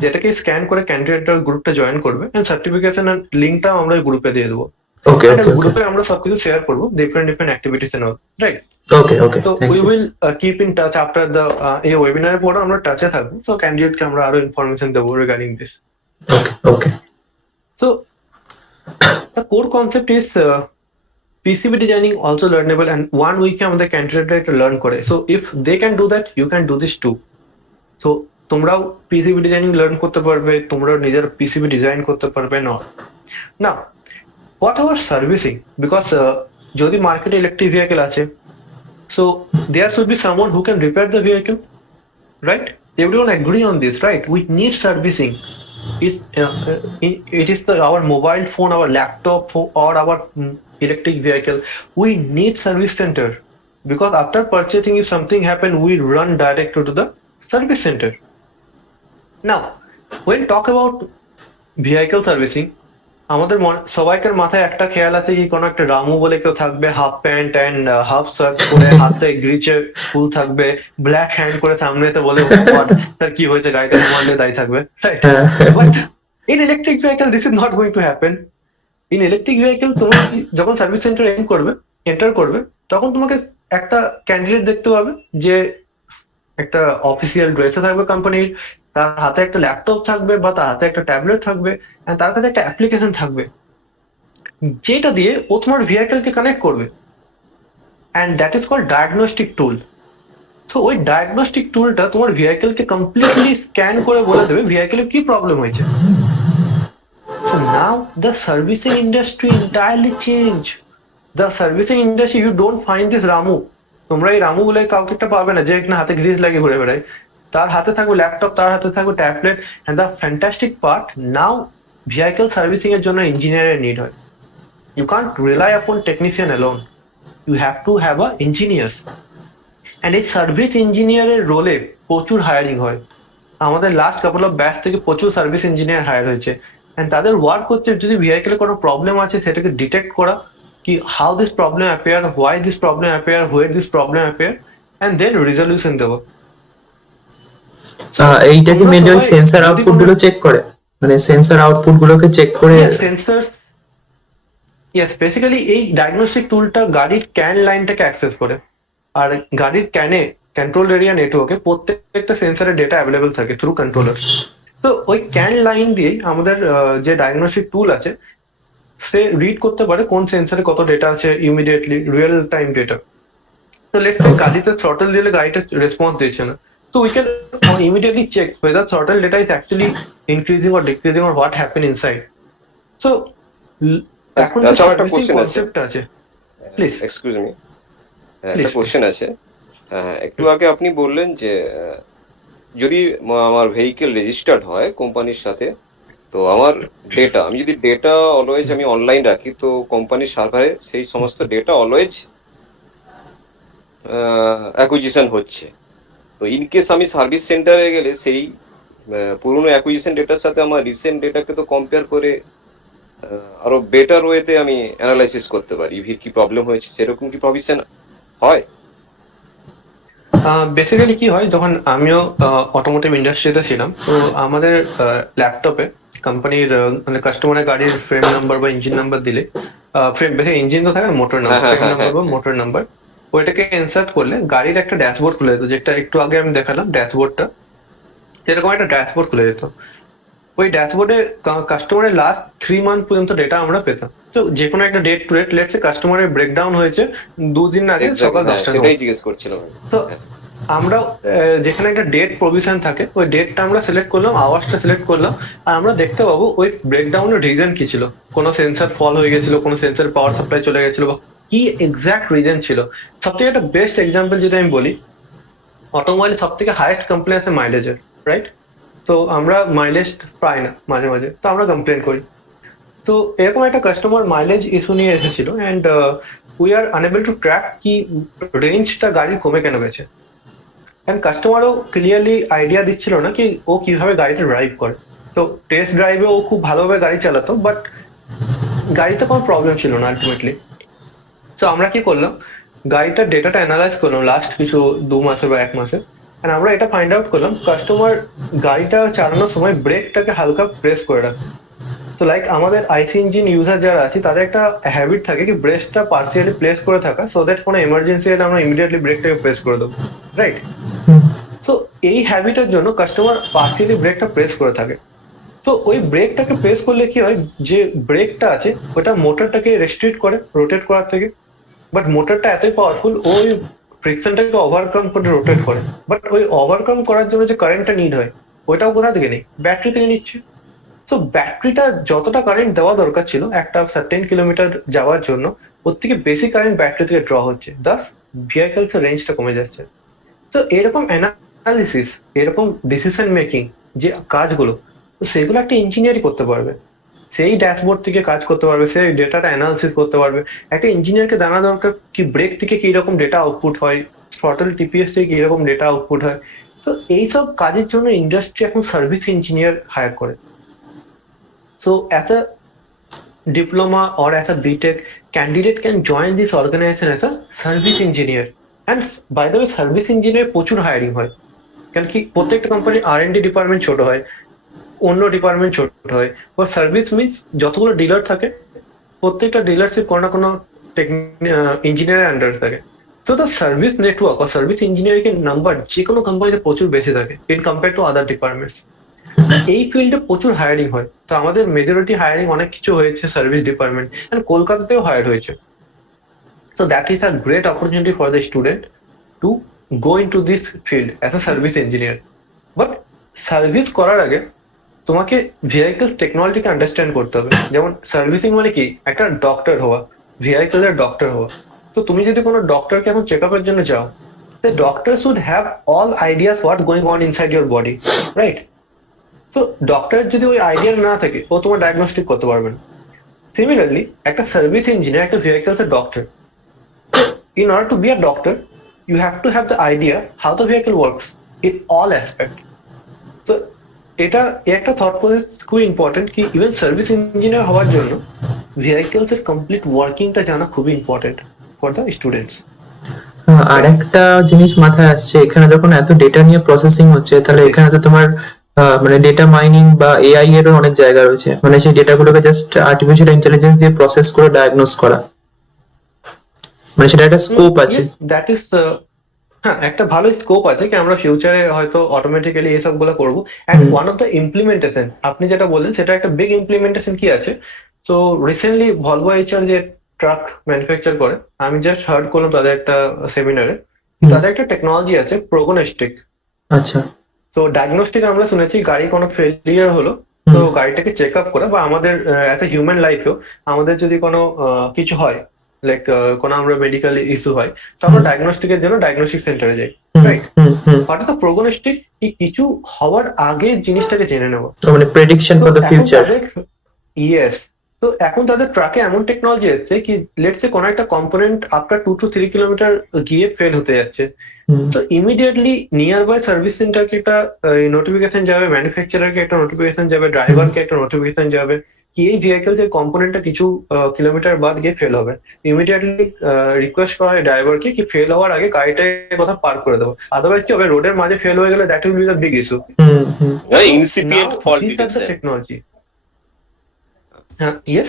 যেটাকে স্ক্যান করে ক্যান্ডিডেটরা গ্রুপটা জয়েন করবে, এন্ড সার্টিফিকেশনের লিংকটাও আমরা গ্রুপে দিয়ে দেবো. গ্রুপে আমরা সবকিছু শেয়ার করবো, different activities and all, right? Okay. So we will keep in touch after the এই ওয়েবিনারের পরে আমরা টাচে থাকবো. সো ক্যান্ডিডেটকে আমরা আরো ইনফরমেশন দেবো regarding this. Okay. So the core concept is PCB designing also learnable, and 1 week আমাদের ক্যান্ডিডেটরা লার্ন করে. So if they can do that, you can do this too. So তোমরাও PCB ডিজাইনিং লার্ন করতে পারবে, তোমরাও নিজের PCB ডিজাইন করতে পারবে. না what about servicing? Because যদি মার্কেটে ইলেকট্রিক ভেহিকল আছে, so there should be someone who can repair the vehicle, right? Everyone agree on this, right? We need servicing. It is our mobile phone, our laptop, or our electric vehicle. We need service center, because after purchasing, if something happen, we run direct to the service center. Now when talk about vehicle servicing, আমাদের সবাইকার মাথায় একটা খেয়াল আছে কি কোনো একটা রামু বলে কেউ থাকবে, half pant and half shirt পরে, হাতে গ্রিচে ফুল থাকবে, ব্ল্যাক হ্যান্ড করে সামনেতে বলে স্যার কি হয়েছে, গাড়িটা ঘুমালে দায়ী থাকবে, right? But in electric vehicle this is not going to happen. In electric vehicle তোমার যখন সার্ভিস সেন্টার এন্টার করবে, তখন তোমাকে একটা ক্যান্ডিডেট দেখতে পাবে যে একটা অফিসিয়াল ড্রেসে থাকবে কোম্পানির, তার হাতে একটা ল্যাপটপ থাকবে বা তার হাতে একটা ট্যাবলেট থাকবে, তার কাছে একটা অ্যাপ্লিকেশন থাকবে যেটা দিয়ে ও তোমার ভেহিকলকে কানেক্ট করবে, and that is called diagnostic tool. তো ওই ডায়াগনস্টিক টুলটা তোমার ভেহিকলকে কমপ্লিটলি স্ক্যান করে বলে দেবে ভেহিকলে কি প্রবলেম হয়েছে. So now the servicing industry entirely changed. The servicing industry you don't find this Ramu. তোমরা এই রামু বলে কাউকে একটা পাবে না যে এখানে হাতে গ্রিজ লাগিয়ে ঘুরে বেড়ায়। তার হাতে থাকবে ল্যাপটপ, তার হাতে থাকবে tablet. And the fantastic part, now vehicle servicing এর জন্য ইঞ্জিনিয়ারের নিড হয়। You can't rely upon technician alone, you have to have a engineers. And এই সার্ভিস ইঞ্জিনিয়ারের রোলে প্রচুর হায়ারিং হয়। আমাদের লাস্ট কাপল অফ ব্যাচ থেকে প্রচুর সার্ভিস ইঞ্জিনিয়ার হায়ার হয়েছে। অ্যান্ড তাদের ওয়ার্ক হচ্ছে যদি ভেহিকেলে কোনো প্রবলেম আছে সেটাকে ডিটেক্ট করা, কি how this problem appear, why this problem appear, where this problem appear, and then resolution দেবো। এইটা কি মেনলি ওই সেন্সর আউটপুট গুলো চেক করে, মানে সেন্সর আউটপুট গুলোকে চেক করে? সেন্সর, ইয়েস, বেসিক্যালি এই ডায়াগনস্টিক টুলটা গাড়ির ক্যান লাইনটাকে অ্যাক্সেস করে। আর গাড়ির ক্যানে কন্ট্রোল এরিয়া নেটওয়ার্কে প্রত্যেকটা সেন্সরের ডেটা অ্যাভেলেবেল থাকে থ্রু কন্ট্রোলার। তো ওই ক্যান লাইন দিয়েই আমাদের যে ডায়াগনস্টিক টুল আছে সে রিড করতে পারে কোন সেন্সরে কত ডেটা আছে ইমিডিয়েটলি, রিয়েল টাইম ডেটা। তো লেটস সে গাড়িতে থ্রটল দিলে গাড়িটা রেসপন্স দিচ্ছে না, তো we can immediately check whether throttle data is actually increasing or decreasing or what happened inside. So এখন যে সার্ভিসিং কনসেপ্ট আছে, প্লিজ এক্সকিউজ মি, একটা কোশ্চেন আছে। একটু আগে আপনি বললেন যে যদি আমার ভেহিকেল রেজিস্টার্ড হয় কোম্পানির সাথে, তো আমার ডেটা, আমি যদি ডেটা অলওয়েজ আমি অনলাইন রাখি, তো কোম্পানির সার্ভারে সেই সমস্ত ডেটা অলওয়েজ অ্যাকুইজিশন হচ্ছে। তো ইন কেস আমি সার্ভিস সেন্টারে গেলে সেই পুরনো অ্যাকুইজিশন ডেটার সাথে আমার রিসেন্ট ডেটাকে তো কম্পেয়ার করে আরো বেটার ওয়েতে আমি অ্যানালাইসিস করতে পারি ইভির কি প্রবলেম হয়েছে, সেরকম কি প্রভিশন হয়? বেসিক্যালি কি হয়, যখন আমিও অটোমোটিভ ইন্ডাস্ট্রিতে ছিলাম, তো আমাদের ল্যাপটপে কোম্পানির মানে কাস্টমারের গাড়ির ফ্রেম নাম্বার বা ইঞ্জিন নাম্বার দিলে, ফ্রেম বেশি ইঞ্জিন তো থাকে, মোটর নাম্বার, ফ্রেম নাম্বার বা মোটর নাম্বার, ওইটাকে ইনসার্ট করলে গাড়ির একটা ড্যাশবোর্ড খুলে যেত, যেটা একটু আগে আমি দেখালাম ড্যাশবোর্ডটা, সেরকম একটা ড্যাশবোর্ড খুলে যেত। ওই ড্যাশবোর্ডে কাস্টমারের লাস্ট 3 মান্থ পর্যন্ত ডেটা আমরা পেতাম। তো যে কোনো একটা date to date, let's say কাস্টমারের ব্রেকডাউন হয়েছে 2 দিন আগে সকাল 10টার সময়, সেটাই জিজ্ঞেস করছিলাম। তো আমরা যেখানে একটা ডেট প্রভিশন থাকে ওই ডেটটা আমরা সিলেক্ট করলাম, আওয়াজটা সিলেক্ট করলাম, আর আমরা দেখতে পাবো ওই ব্রেকডাউনের রিজন কি ছিল, কোনো সেন্সর ফল হয়ে গেছিল, কোনো সেন্সর পাওয়ার সাপ্লাই চলে গেছিল, বা কি এক্সাক্ট রিজন ছিল। সব থেকে একটা বেস্ট এক্সাম্পল যদি আমি বলি, অটোমোবাইল সব থেকে হাইয়েস্ট কমপ্লেন আছে মাইলেজের, রাইট? তো আমরা মাইলেজ পাই না মাঝে মাঝে, তো আমরা কমপ্লেন করি। তো এরকম একটা কাস্টমার মাইলেজ ইস্যু নিয়ে এসেছিল, and we are unable to track কি রেঞ্জটা গাড়ির কমে কেন গেছে। অ্যান্ড কাস্টমারও ক্লিয়ারলি আইডিয়া দিচ্ছিল না কি ও কিভাবে গাড়িটা ড্রাইভ করে। তো টেস্ট ড্রাইভে ও খুব ভালোভাবে গাড়ি চালাতো, বাট গাড়িতে কোনো প্রবলেম ছিল না আলটিমেটলি। তো আমরা কি করলাম, গাড়িটার ডেটাটা অ্যানালাইজ করলাম লাস্ট কিছু 2 মাসে বা 1 মাসে, আর আমরা এটা ফাইন্ড আউট করলাম কাস্টমার গাড়িটা চালানোর সময় ব্রেকটাকে হালকা প্রেস করে রাখে। তো লাইক আমাদের আইসি ইঞ্জিন ইউজার যারা আছে তাদের একটা হ্যাবিট থাকে কি ব্রেকটা পার্সিয়ালি প্লেস করে থাকা, সো দ্যাট কোনো এমার্জেন্সি এলে আমরা ইমিডিয়েটলি ব্রেকটাকে প্রেস করে দেবো, রাইট? তো এই হ্যাবিটের জন্য কাস্টমার পার্সিয়ালি ব্রেকটা প্রেস করে থাকে। তো ওই ব্রেকটাকে প্রেস করলে কি হয়, যে ব্রেকটা আছে ওটা মোটরটাকে রেস্ট্রিক্ট করে রোটেট করার থেকে, বাট মোটরটা এতই পাওয়ারফুল ওই ফ্রিকশনটাকে ওভারকাম করে রোটেট করে। বাট ওই ওভারকাম করার জন্য যে কারেন্টটা নিড হয় ওইটাও কোথা থেকে নেই, ব্যাটারি থেকে নিচ্ছে। তো ব্যাটারিটা যতটা কারেন্ট দেওয়া দরকার ছিল একটা সার্টেন কিলোমিটার যাওয়ার জন্য, ওর থেকে বেশি কারেন্ট ব্যাটারি থেকে ড্র হচ্ছে, দাস ভেহিকলস এর রেঞ্জটা কমে যাচ্ছে। তো এরকম অ্যানালিসিস, এরকম ডিসিশন মেকিং যে কাজগুলো, তো সেগুলো একটা ইঞ্জিনিয়ারই করতে পারবে। সেই ড্যাশবোর্ড থেকে কাজ করতে পারবে, সেই ডেটাটা অ্যানালিসিস করতে পারবে। একটা ইঞ্জিনিয়ারকে জানা দরকার কি ব্রেক থেকে কি রকম ডেটা আউটপুট হয়, থ্রটল টিপিএস থেকে কি রকম ডেটা আউটপুট হয়। তো এইসব কাজের জন্য ইন্ডাস্ট্রি এখন সার্ভিস ইঞ্জিনিয়ার হায়ার করে। So as a diploma or as a BTech candidate can join this organization as a service engineer. And by the way, service engineer প্রচুর হায়ারিং হয়, কারণ কি প্রত্যেকটা কোম্পানির R&D ডিপার্টমেন্ট ছোট হয়, অন্য ডিপার্টমেন্ট ছোট হয়। বা সার্ভিস মিনস যতগুলো ডিলার থাকে প্রত্যেকটা ডিলারশিপ কোনো না কোনো ইঞ্জিনিয়ারের আন্ডারে থাকে। তো দ্য সার্ভিস নেটওয়ার্ক বা সার্ভিস ইঞ্জিনিয়ারিং এর নাম্বার যে কোনো কোম্পানিতে প্রচুর বেশি থাকে in compare to other departments. এই ফিল্ডে প্রচুর হায়ারিং হয়। তো আমাদের মেজরিটি হায়ারিং অনেক কিছু হয়েছে সার্ভিস ডিপার্টমেন্ট, এন্ড কলকাতাতেও হায়ার হয়েছে। So that is a great opportunity for the student to go into this field as a service engineer. But service করার আগে তোমাকে ভেহিকলস টেকনোলজিকে আন্ডারস্ট্যান্ড করতে হবে। যেমন সার্ভিসিং মানে কি, একটা ডক্টর হওয়া, ভেহিকলের ডক্টর হওয়া। তো তুমি যদি কোনো ডক্টরকে এখন চেক আপের জন্য যাও, the doctor should have all ideas what going on inside your body, right? তো ডক্টর যদি ওই আইডিয়া না থাকে, ও তোমার ডায়াগনস্টিক করতে পারবে না। সিমিলারলি একটা সার্ভিস ইঞ্জিনিয়ার একটা ভেহিকলস এর doctor. So in order to be a doctor, you have to have the idea how the vehicle works in all aspects. So এটা একটা থট প্রসেস খুব ইম্পর্টেন্ট কি ইভেন সার্ভিস ইঞ্জিনিয়ার হওয়ার জন্য ভেহিকলস এর কমপ্লিট ওয়ার্কিংটা জানা খুবই ইম্পর্টেন্ট ফর দ্য স্টুডেন্টস। আর একটা জিনিস মাথায় আসছে, এখানে যখন এত ডেটা নিয়ে প্রসেসিং হচ্ছে, তাহলে এখানে তো তোমার মানে ডেটা মাইনিং বা এআই এরও অনেক জায়গা রয়েছে, মানে সেই ডেটাগুলোকে জাস্ট আর্টিফিশিয়াল ইন্টেলিজেন্স দিয়ে প্রসেস করে ডায়াগনোস করা, মানে সেটা একটা স্কোপ আছে। দ্যাট ইজ হ্যাঁ, একটা ভালো স্কোপ আছে কি আমরা ফিউচারে হয়তো অটোমেটিক্যালি এসব গুলো করবো। And one of the implementation আপনি যেটা বললেন সেটা একটা বিগ ইমপ্লিমেন্টেশন কি আছে। তো রিসেন্টলি ভলভো এইচআর যে ট্রাক ম্যানুফ্যাকচার করে, আমি জাস্ট হার্ড করলাম তাদের একটা সেমিনারে, তাদের একটা টেকনোলজি আছে প্রোগনোস্টিক। আচ্ছা। তো ডায়াগনস্টিক আমরা শুনেছি গাড়ি কোনো ফেলিয়ার হলো তো গাড়িটাকে চেক আপ করা, বা আমাদের অ্যাজ এ হিউম্যান লাইফেও আমাদের যদি কোনো কিছু হয়, লাইক কোনো আমরা মেডিকেল ইস্যু হয়, তো আমরা ডায়াগনস্টিকের জন্য ডায়াগনস্টিক সেন্টারে যাই, রাইট? অর্থাৎ প্রোগনোস্টিক কি কিছু হওয়ার আগে জিনিসটাকে জেনে নেবো, মানে prediction for the future. Yes. তো এখন তাদের ট্রাকে এমন টেকনোলজি এসেছে কি লেটস সে কোনো একটা কম্পোনেন্ট আফটার 2 to 3 কিলোমিটার গিয়ে ফেল হতে যাচ্ছে, তো ইমিডিয়েটলি নিয়ার বাই সার্ভিস সেন্টারকে একটা নোটিফিকেশন যাবে, ম্যানুফ্যাকচারারকে একটা নোটিফিকেশন যাবে, ড্রাইভারকে একটা নোটিফিকেশন যাবে কি এই ভেহিকলস এর কম্পোনেন্টটা কিছু কিলোমিটার বাদ গিয়ে ফেল হবে। ইমিডিয়েটলি রিকোয়েস্ট করা হয় ড্রাইভারকে কি ফেল হওয়ার আগে গাড়িটাকে কোথাও পার্ক করে দেবো, আদারওয়াইজ কি হবে রোডের মাঝে ফেল হয়ে গেলে that will be the big issue. Incipient fault detection. Technology yes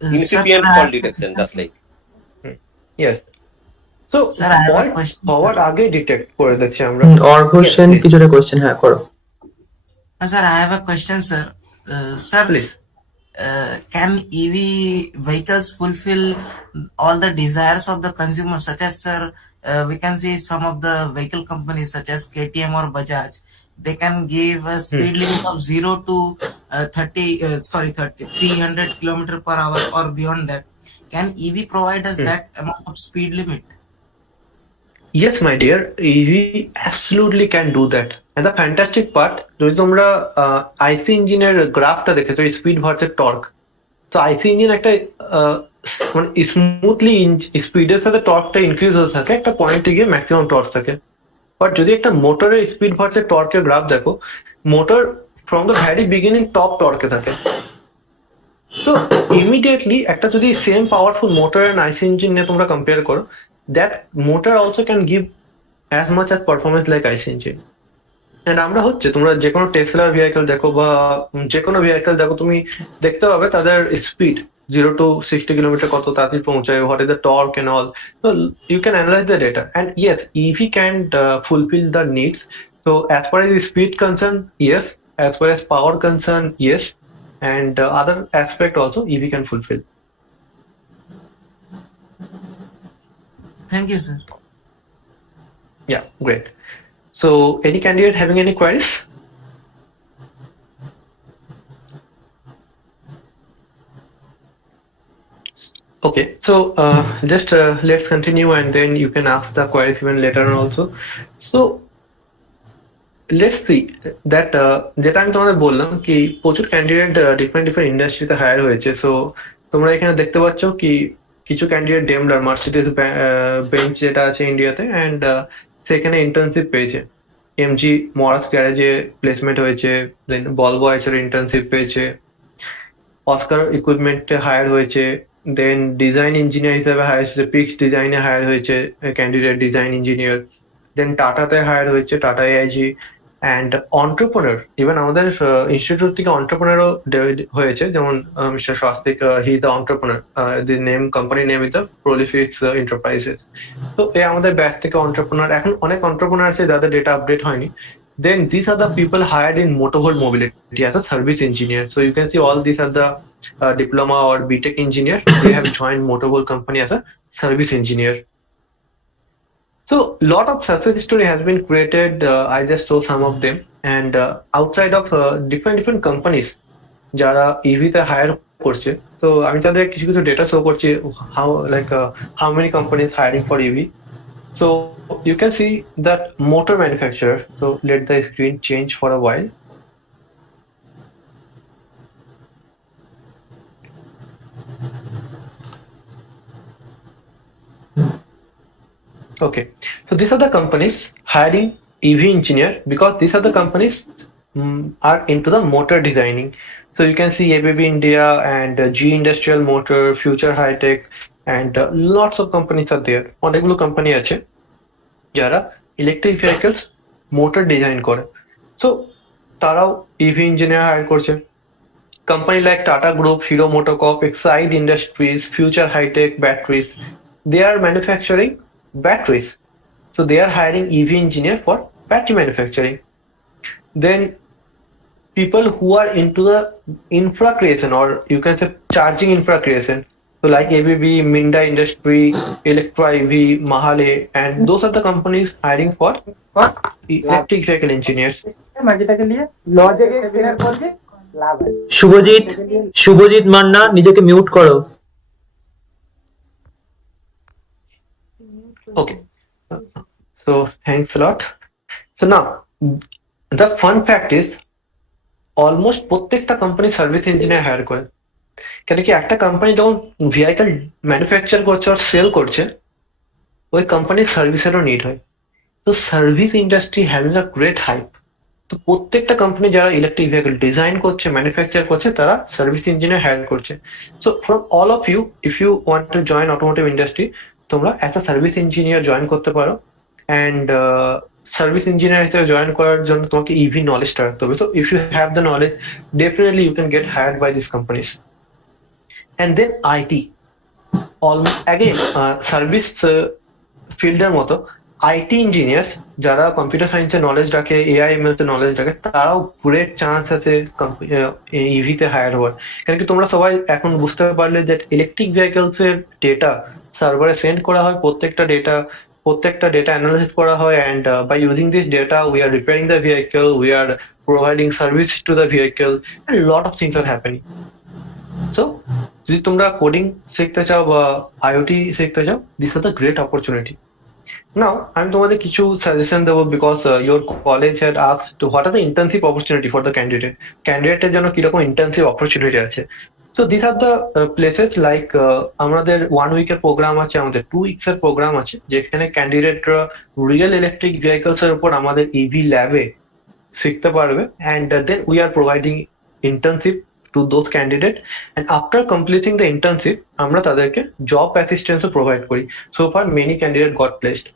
incipient fault detection, that's like yes. So Sir, I have a question. হওয়ার আগে ডিটেক্ট করে দিচ্ছি আমরা। or question কিছুটা কোশ্চেন হ্যাঁ করো। Sir, I have a question, sir. Sir, Please. Can EV vehicles fulfill all the desires of the consumer, such as, sir, we can see some of the vehicle companies such as KTM or Bajaj, they can give a speed limit of 0 to 300 kilometer per hour or beyond that. Can EV provide us that amount of speed limit? Yes, my dear, EV absolutely can do that. And the fantastic part, যদি তোমরা আইসি ইঞ্জিনের গ্রাফটা দেখেছো speed versus torque, তো আইসি ইঞ্জিন একটা মানে স্মুথলি স্পিডের সাথে টর্কটা ইনক্রিজ হতে থাকে, একটা পয়েন্টে গিয়ে ম্যাক্সিমাম টর্ক থাকে। বাট যদি একটা মোটরের স্পিড ভার্সেস টর্কের গ্রাফ দেখো, motor from the very beginning top টর্কে থাকে। তো ইমিডিয়েটলি একটা যদি same powerful motor and IC engine নিয়ে তোমরা কম্পেয়ার করো, that motor also can give as much as performance like IC engine. And আমরা হচ্ছে তোমরা যে কোনো টেসলার ভেহিকল দেখো বা যে কোনো ভেহিকল দেখো, তুমি দেখতে পাবে তাদের স্পিড 0 to 60 কিলোমিটার কত তাড়াতাড়ি পৌঁছায়, what is the torque and all. So you can analyze the data, and yes, EV can fulfill the needs. So as far as the speed concern, yes. As far as power concern, yes. And other aspect also EV can fulfill. Thank you, sir. Yeah, great. So any candidate having any queries? Okay, so just let's continue and then you can ask the queries even later on also. So let's see that যেটা আমি তোমাদের বললাম কি প্রচুর candidate different ইন্ডাস্ট্রিতে হায়ার হয়েছে। সো তোমরা এখানে দেখতে পাচ্ছ কি কিছু ক্যান্ডিডেট ডেমলার মার্সিডিজ বেঞ্চ যেটা আছে ইন্ডিয়াতে, অ্যান্ড সেখানে ইন্টার্নশিপ পেয়েছে। এমজি মরাস গ্যারেজে প্লেসমেন্ট হয়েছে, দেন ভলভো আইচার ইন্টার্নশিপ পেয়েছে, অস্কার ইকুইপমেন্টে হায়ার হয়েছে, দেন ডিজাইন ইঞ্জিনিয়ার হিসেবে হায়ার হয়েছে, পিক্স ডিজাইনে হায়ার হয়েছে ক্যান্ডিডেট ডিজাইন ইঞ্জিনিয়ার, দেন টাটাতে হায়ার হয়েছে Tata AIG, and entrepreneur even আমাদের ইনস্টিটিউট থেকে অন্টারপ্রেনারও হয়েছে, যেমন mister Swastik, he is the entrepreneur, the name company name is the Prolifics enterprises. তো এই আমাদের ব্যাচ থেকে অন্টারপ্রেনার, এখন অনেক অন্টারপ্রেনার আছে যাদের ডেটা আপডেট হয়নি। Then these are the people hired in motorhome mobility as a service engineer. So you can see all these are the diploma or BTech engineer. They have joined motorhome company as a service engineer. So lot of success story has been created. I just saw some of them, and outside of different companies যারা EV তে হায়ার করছে, So আমি তাদের কিছু কিছু data show করছি how many companies hiring for EV. So you can see that motor manufacturer. So let the screen change for a while. Okay, so these are the companies hiring EV engineer because these are the companies are into the motor designing. So you can see ABB India and G Industrial Motor, Future High Tech, and lots of companies are there. অনেকগুলো কোম্পানি আছে যারা electric vehicles motor design করে। সো তারাও EV engineer hire করছে। Company like Tata Group, Hero MotoCorp, Exide Industries, Future High Tech Batteries, they are manufacturing batteries. So they are hiring EV engineer for battery manufacturing. Then people who are into the infra creation, or you can say charging infra creation. So like ABB, Minda Industry, Electra EV, Mahale, and those are the companies hiring for electric vehicle engineers. Subhajit Manna, নিজেকে mute করো। Okay, so thanks a lot. So now the fun fact is almost প্রত্যেকটা company service engineer higher করে। কেন কি একটা কোম্পানি যখন vehicle manufacture করছে আর সেল করছে, ওই কোম্পানির সার্ভিসেরও নিড হয়। তো service industry having a great hype. তো প্রত্যেকটা কোম্পানি যারা ইলেকট্রিক ভেহিকল ডিজাইন করছে, ম্যানুফ্যাকচার করছে, তারা সার্ভিস ইঞ্জিনিয়ার হায়ার করছে। So from all of you, if you want to join automotive industry, তোমরা একটা সার্ভিস ইঞ্জিনিয়ার জয়েন করতে পারো। অ্যান্ড সার্ভিস ইঞ্জিনিয়ার হিসেবে জয়েন করার জন্য তোমাকে ইভি নলেজটা রাখতে হবে। So if you have the knowledge, definitely you can get hired by this companies. And then IT, again service ফিল্ডের মতো আইটি ইঞ্জিনিয়ার্স যারা কম্পিউটার সায়েন্সের নলেজ রাখে, এআই এমএল এর নলেজ রাখে, তারাও গ্রেট চান্স আছে ইভিতে হায়ার হওয়ার। কেন কি তোমরা সবাই এখন বুঝতে পারলে যে ইলেকট্রিক ভেহিকলস এর ডেটা সার্ভারে সেন্ড করা হয়, প্রত্যেকটা ডেটা অ্যানালাইসিস করা হয়, and by using this data we are repairing the vehicle, we are providing service to the vehicle, and lot of things are happening. So যদি তোমরা কোডিং শিখতে চাও বা আইওটি শিখতে চাও, this are the great opportunity. Now, আমি তোমাদের কিছু সাজেশন দেবো because your college had asked what are the internship opportunity for the ক্যান্ডিডেটের জন্য কিরকম ইন্টার্নশিপ অপরচুনিটি আছে। So this are the places like আমাদের 1 উইকের প্রোগ্রাম আছে, আমাদের 2 উইকস এর প্রোগ্রাম আছে, যেখানে ক্যান্ডিডেটরা রিয়েল ইলেকট্রিক ভেহিকলস এর উপর আমাদের ইভি ল্যাবে শিখতে পারবে। And then we are providing internship to those candidate, and after completing the internship আমরা তাদেরকে জব অ্যাসিস্ট্যান্সও প্রোভাইড করি। so far many candidate got placed.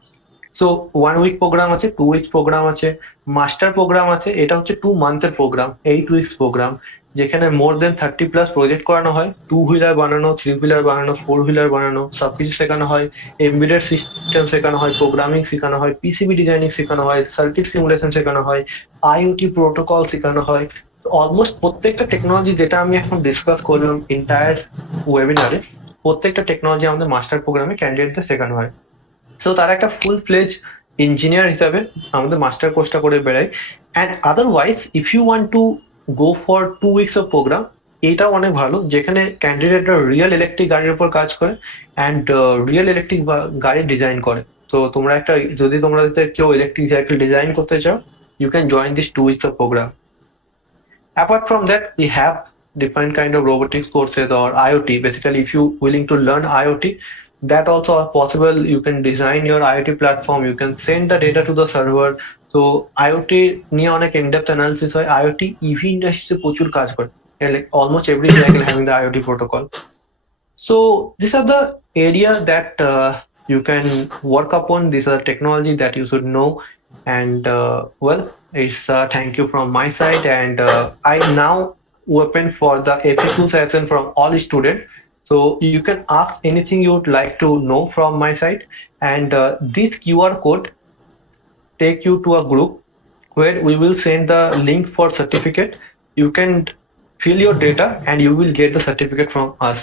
so 1 week programme আছে, 2 weeks প্রোগ্রাম আছে, মাস্টার প্রোগ্রাম আছে, এটা হচ্ছে 2 মান্থের প্রোগ্রাম, 8 weeks প্রোগ্রাম, যেখানে মোর দেন 30+ প্রজেক্ট করানো হয়। 2 হুইলার বানানো, 3 হুইলার বানানো, 4 হুইলার বানানো, সবকিছু শেখানো হয়। এমবেডেড সিস্টেম শেখানো হয়, প্রোগ্রামিং শেখানো হয়, পিসিবি ডিজাইনিং শেখানো হয়, সার্কিট সিমুলেশন শেখানো হয়, আইওটি প্রোটোকল শেখানো হয়। অলমোস্ট প্রত্যেকটা টেকনোলজি যেটা আমি এখন ডিসকাস করলাম এন্টায়ার ওয়েবিনারে, প্রত্যেকটা টেকনোলজি আমাদের মাস্টার প্রোগ্রামে ক্যান্ডিডেটদের শেখানো হয়। সো তারা একটা ফুল ফ্লেজ ইঞ্জিনিয়ার হিসাবে আমাদের মাস্টার কোর্সটা করে বেড়ায়। And otherwise if you want to go for 2 weeks of programme, এটাও অনেক ভালো, যেখানে ক্যান্ডিডেটরা রিয়েল ইলেকট্রিক গাড়ির উপর কাজ করে অ্যান্ড রিয়েল ইলেকট্রিক গাড়ি ডিজাইন করে। তো তোমরা যদি তোমরা কেউ ইলেকট্রিক ভেহিকল ডিজাইন করতে চাও, you can join this 2 weeks of programme. Apart from that, we have different kind of robotics courses or IoT. Basically, if you willing to learn IoT, that also are possible. You can design your IoT platform. You can send the data to the server. So IoT নিয়ে অনেক in-depth analysis হয়। IoT EV industry প্রচুর কাজ করে। Like almost every vehicle having the IoT protocol. So these are the areas that you can work upon. These are technology that you should know. And well, it's thank you from my side, and I now open for the FAQ session from all students. So you can ask anything you would like to know from my side, and this QR code take you to a group where we will send the link for certificate. You can fill your data and you will get the certificate from us.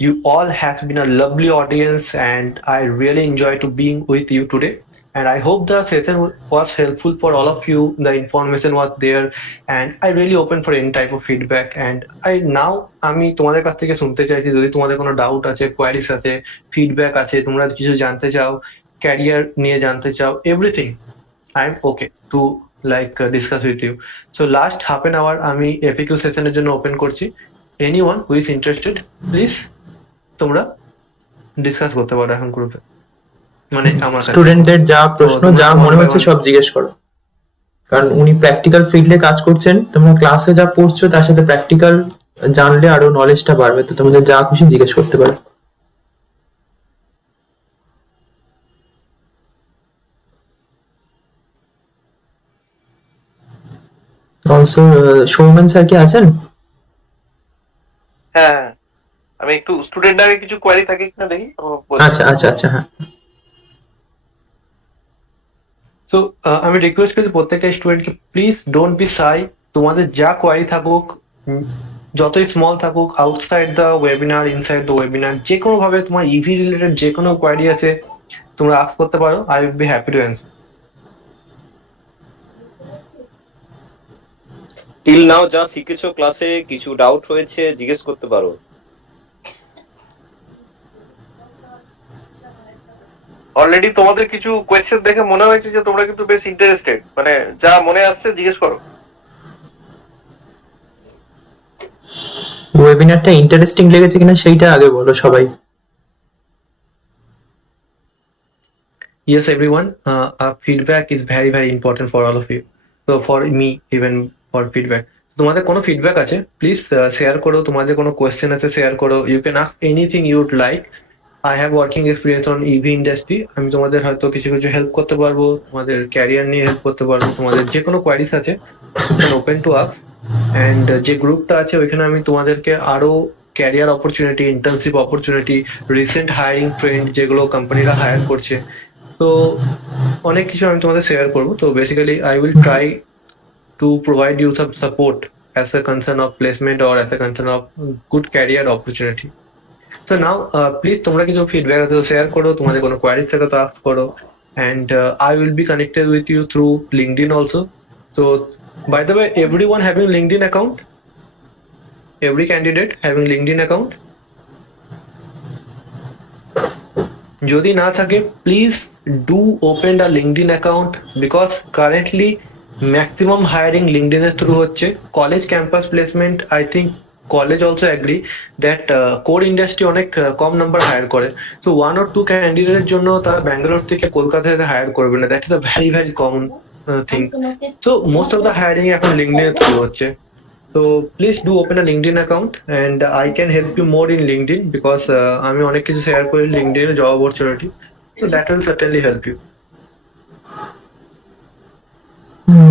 You all have been a lovely audience, and I really enjoy to being with you today. and I hope the session was helpful for all of you. The information was there, and I really open for any type of feedback. And আমি তোমাদের কাছ থেকে শুনতে চাইছি, যদি তোমাদের কোনো ডাউট আছে, কোয়ারিজ আছে, ফিডব্যাক আছে, তোমরা কিছু জানতে চাও, ক্যারিয়ার নিয়ে জানতে চাও, everything I am okay to discuss with you. So last half an hour আমি এফিকিউ সেশনের জন্য ওপেন করছি। Anyone who is interested, please তোমরা ডিসকাস করতে পারো এখন গ্রুপে, মানে আমার স্টুডেন্টদের যা প্রশ্ন যা মনে হচ্ছে সব জিজ্ঞেস করো, কারণ উনি প্র্যাকটিক্যাল ফিল্ডে কাজ করছেন, তোমরা ক্লাসে যা পড়ছো তার সাথে প্র্যাকটিক্যাল জানলে আরো নলেজটা বাড়বে, তো তোমাদের যা খুশি জিজ্ঞেস করতে পারো। অলসো সৌমেন স্যার কি আছেন? হ্যাঁ, আমি একটু স্টুডেন্ট আগে কিছু কোয়ারি থাকে কিনা দেখি। আচ্ছা আচ্ছা আচ্ছা, হ্যাঁ। সো আমি রিকোয়েস্ট করছি প্রত্যেকটা স্টুডেন্টকে, প্লিজ ডোন্ট বি শাই। তোমাদের যা কোয়ারি থাকুক, যতই স্মল থাকুক, outside the webinar, inside the webinar, যে কোনো ভাবে তোমার ইভি রিলেটেড যে কোনো কোয়ারি আছে তোমরা আস্ক করতে পারো। I will be happy to answer. Till now যা শিখেছো ক্লাসে, কিছু ডাউট হয়েছে জিজ্ঞেস করতে পারো। অলরেডি তোমাদের কিছু কোয়েশ্চেন দেখে মনে হয়েছে যে তোমরা কিন্তু বেশ ইন্টারেস্টেড, মানে যা মনে আসছে জিজ্ঞেস করো। ওয়েবিনারটা ইন্টারেস্টিং লেগেছে কিনা সেইটা আগে বলো সবাই। Yes, everyone. Feedback is very, very important for all of you. So for me, even for feedback. তোমাদের কোনো ফিডব্যাক আছে প্লিজ শেয়ার করো, তোমাদের কোনো কোয়েশ্চেন আছে শেয়ার করো। You can ask anything you'd like. I have working experience on EV industry. আমি তোমাদের হয়তো কিছু কিছু হেল্প করতে পারবো, তোমাদের ক্যারিয়ার নিয়ে হেল্প করতে পারবো। তোমাদের যে কোনো কোয়ারিজ আছে ওপেন টু আস্ক। অ্যান্ড যে গ্রুপটা আছে ওইখানে আমি তোমাদেরকে আরো career opportunity, internship opportunity, recent hiring trend যেগুলো কোম্পানিরা হায়ার করছে, তো অনেক কিছু আমি তোমাদের শেয়ার করবো। তো basically I will try to provide you some support as a concern of placement or as a concern of good career opportunity. So now please তোমরা কিছু ফিডব্যাক আছে শেয়ার করো, তোমাদের কোনো কোয়ারিজ থাকে তো আস্ক করো। And I will be connected with you through LinkedIn also. So by the way, everyone having LinkedIn account? Every candidate having LinkedIn account? যদি না থাকে, please do open a LinkedIn account, because currently maximum hiring LinkedIn এর through হচ্ছে। College campus placement, I think college also agree that core industry অনেক কম number hire করে। So 1 or 2 ক্যান্ডিডেটের জন্য তারা ব্যাঙ্গালোর থেকে কলকাতাতে হায়ার করবে না। That is a very very common thing. So most of the hiring এখন লিঙ্কডইন এর থ্রু হচ্ছে। So please do open a LinkedIn account, and I can help you more in LinkedIn because আমি অনেক কিছু শেয়ার করি LinkedIn এর job opportunity, so that will certainly help you.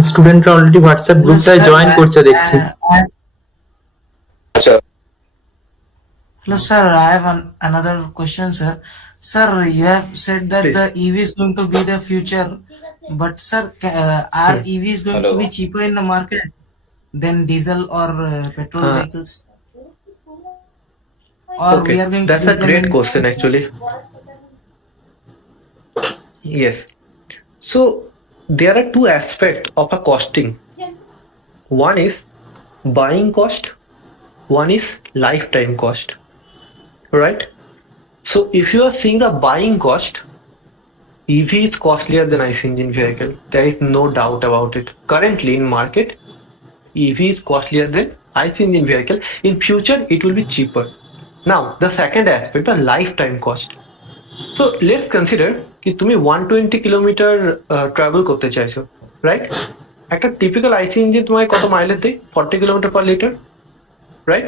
স্টুডেন্টরা already WhatsApp গ্রুপটায় জয়েন করছে দেখছি। আচ্ছা, Hello, sir. I have another question, sir. Sir, you have said that Please. the EV is going to be the future, but sir, are EV is going to Hello. be cheaper in the market than diesel or petrol vehicles? Or Okay, we are going that's to a great question actually. Yes. So there are two aspects of a costing. One is buying cost, one is lifetime cost, right? So if you are seeing the buying cost, EV is costlier than ICE engine vehicle. There is no doubt about it. Currently in market, EV is costlier than ICE engine vehicle. In future, it will be cheaper. Now, the second aspect, the lifetime cost. So let's consider कि तुम्हें 120 kilometre travel করতে চাইছো, রাইট? একটা টিপিক্যাল আইসি ইঞ্জিন তোমায় কত মাইলেজ দেয়? 40 kilometre per litre, right?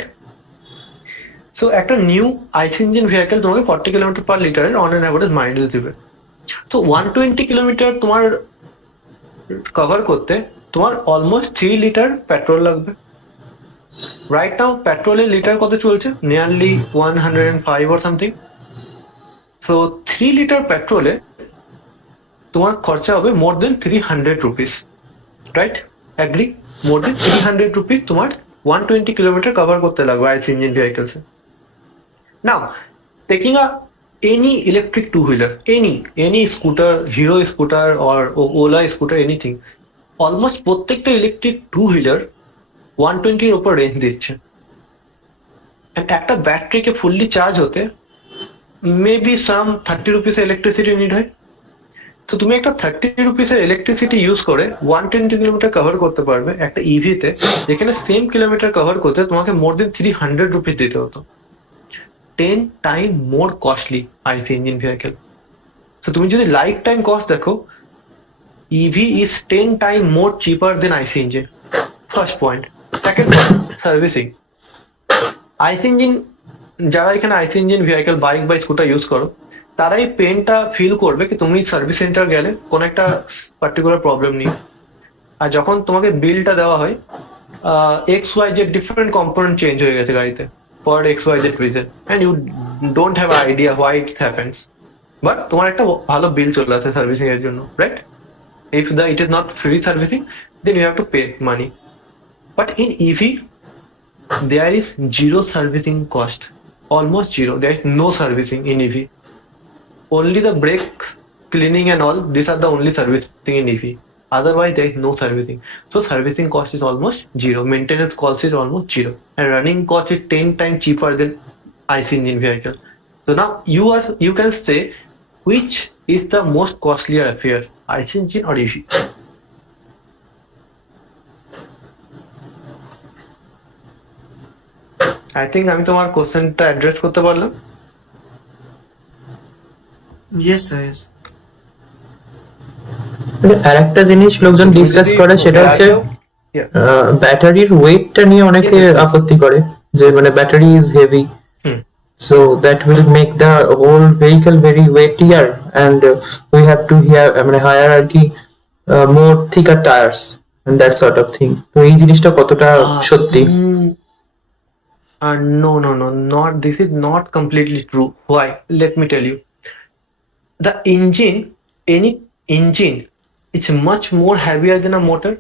So একটা নিউ আইসি engine vehicle তোমাকে 40 কিলোমিটার পার লিটারের অন অ্যান অ্যাভারেজ মাইলেজ দিবে। তো 120 কিলোমিটার তোমার কভার করতে তোমার অলমোস্ট 3 লিটার পেট্রোল লাগবে। রাইট নাও পেট্রোলের লিটার কত চলছে? Nearly 105 or something. So 3 litre পেট্রোলে তোমার খরচা হবে more than 300 rupees, right? Agree? More than 300 rupees তোমার 120 কিলোমিটার কভার করতে লাগবে আইসি ইঞ্জিন ভেহিকলসে। Now taking a any electric two-wheeler, any scooter, Hero scooter or Ola scooter, anything, almost প্রত্যেকটা electric two wheeler 120 উপর রেঞ্জ দিচ্ছে। and একটা ব্যাটারিকে ফুললি চার্জ হতে মেবি সাম 30 রুপিস ইলেকট্রিসিটি নিড হয়। তো তুমি একটা 30 রুপিসের ইলেকট্রিসিটি ইউজ করে 120 কিলোমিটার কভার করতে পারবে একটা ইভিতে, যেখানে সেম কিলোমিটার কভার করতে তোমাকে মোর দেন 300 রুপিস দিতে হতো। 10 টাইম মোর কস্টলি আইসি ইঞ্জিন ভেহিকেল। তো তুমি যদি লাইফ টাইম কস্ট দেখো, EV is 10 times more cheaper than IC engine. First point. Second point, servicing. IC engine, যারা এখানে IC engine vehicle বাইক বা স্কুটার ইউজ করো, তারাই পেনটা ফিল করবে কি তুমি সার্ভিস সেন্টার গেলে কোন একটা পার্টিকুলার প্রবলেম নিয়ে। আর যখন তোমাকে বিলটা দেওয়া হয়, XYZ ডিফারেন্ট কম্পোনেন্ট চেঞ্জ হয়ে গেছে গাড়িতে for XYZ reason, and you don't have idea why it happens, but তোমার একটা ভালো বিল চলে আসে সার্ভিসিং এর জন্য, right? If it is not free servicing, then you have to pay money. But in EV, there is zero servicing cost, almost zero. There is no servicing in EV. Only the brake cleaning and all, these are the only servicing in EV. Otherwise, there is no servicing. So servicing cost is almost zero. Maintenance cost is almost zero. And running cost is 10 times cheaper than IC engine vehicle. So now you can say which is the most costlier affair, IC engine or EV? I think আমি তোমার কোশ্চেনটা অ্যাড্রেস করতে পারলাম। Yes, sir. Yes. আরেকটা জিনিস লোকজন ডিসকাস করে সেটা হচ্ছে ব্যাটারির ওয়েটটা নিয়ে অনেকে আপত্তি করে যে মানে battery is heavy, so that will make the whole vehicle very weightier and we have to hire আর কি more thicker tires and that sort of thing. তো এই জিনিসটা কতটা সত্যি? No, not this is not completely true. Why? Let me tell you. The engine, any engine, it's much more heavier than a motor,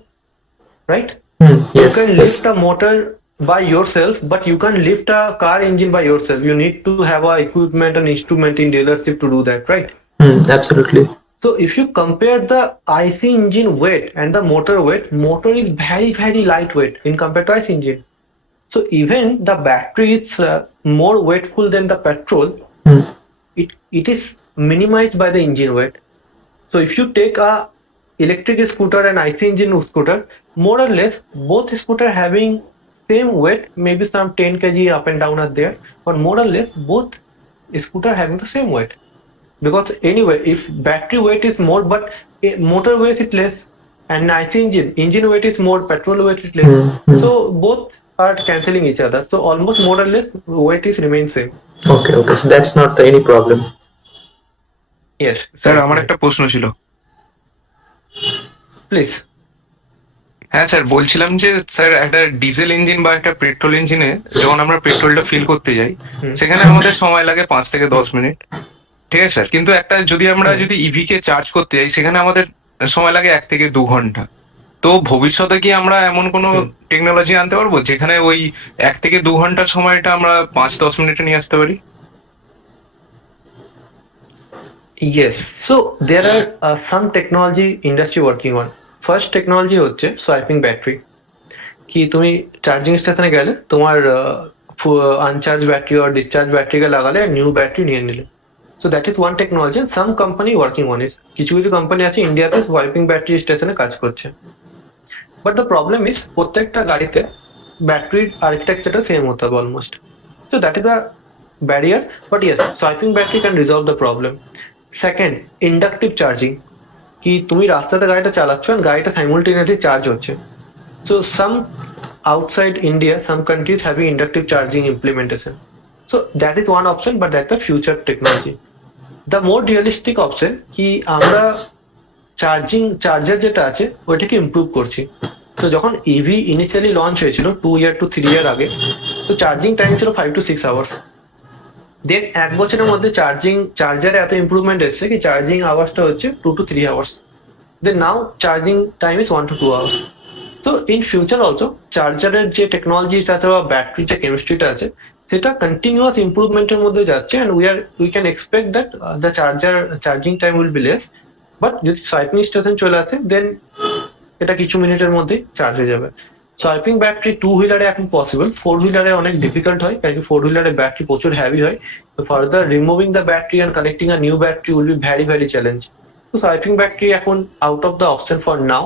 right? Yes, you can lift a motor by yourself, but you can lift a car engine by yourself. You need to have a equipment and instrument in dealership to do that, right? Absolutely. So if you compare the IC engine weight and the motor weight, motor is very, very lightweight in compared to IC engine. So even the battery is more weightful than the petrol. It is minimized by the engine weight. So if you take a electric scooter and IC engine scooter, more or less both scooter having same weight, maybe some 10 kg up and down are there, but more or less both scooter having the same weight. Because anyway, if battery weight is more but motor weight is less, and IC engine weight is more, petrol weight is less, so both are cancelling each other, so almost more or less weight is remain same. Okay, so that's not any problem. Yes, sir আমার একটা প্রশ্ন ছিল, প্লিজ। হ্যাঁ স্যার, বলছিলাম যে স্যার একটা diesel engine বা একটা পেট্রোল ইঞ্জিনে যখন আমরা পেট্রোলটা ফিল করতে যাই সেখানে আমাদের সময় লাগে 5 থেকে 10 মিনিট, ঠিক আছে স্যার? কিন্তু একটা যদি আমরা ইভি কে চার্জ করতে যাই সেখানে আমাদের সময় লাগে 1 থেকে 2 ঘন্টা। তো ভবিষ্যতে কি আমরা এমন কোনো টেকনোলজি আনতে পারবো যেখানে ওই 1 থেকে 2 ঘন্টার সময়টা আমরা 5-10 মিনিটে নিয়ে আসতে পারি? Yes, so there are some technology industry working on. First technology হচ্ছে সোয়াইপিং ব্যাটারি। কি তুমি চার্জিং স্টেশনে গেলে তোমার আনচার্জ ব্যাটারি আর ডিসচার্জ ব্যাটারিকে লাগালে নিউ ব্যাটারি নিয়ে নিলে। So that is one technology and some company working on it. কিছু কোম্পানি আছে ইন্ডিয়াতে সোয়াইপিং ব্যাটারি স্টেশনে কাজ করছে। But the problem is প্রত্যেকটা গাড়িতে ব্যাটারির আর্কিটেকচারটা সেম হতে হবে almost. So that is a barrier, but yes, swiping battery can resolve the problem. Second, inductive charging. কি তুমি রাস্তাতে গাড়িটা চালাচ্ছ আর গাড়িটা সাইমultaneously চার্জ হচ্ছে। So some outside India, some countries having inductive charging implementation. So that is one option, but that's the future technology. The more realistic option কি আমরা চার্জার যেটা আছে ওইটাকে ইমপ্রুভ করছি। তো যখন ইভি ইনিশিয়ালি লঞ্চ হয়েছিল 2 year to 3 year আগে, তো চার্জিং টাইম ছিল 5 to 6 hours। দেন 1 বছরের মধ্যে চার্জারে এত ইমপ্রুভমেন্ট এসেছে কি চার্জিং আওয়ার্সটা হচ্ছে 2 to 3 hours. Then now charging time is 1 to 2 hours. তো ইন ফিউচার অলসো চার্জারের যে টেকনোলজিটা আছে বা ব্যাটারি যে কেমিস্ট্রিটা আছে সেটা কন্টিনিউয়াস ইমপ্রুভমেন্টের মধ্যে যাচ্ছে, and we can expect that the charging time will be less. But যদি সোয়াইপিং স্টেশন চলে আসে দেন এটা কিছু মিনিটের মধ্যেই চার্জ হয়ে যাবে। সোয়াইপিং ব্যাটারি টু হুইলারে এখন পসিবল, ফোর হুইলারে অনেক ডিফিকাল্ট হয়, কারণ ফোর হুইলারে ব্যাটারি প্রচুর হ্যাভি হয়। তো further removing the battery and connecting a new battery will be very very challenge. তো সোয়াইপিং ব্যাটারি এখন out of the option for now,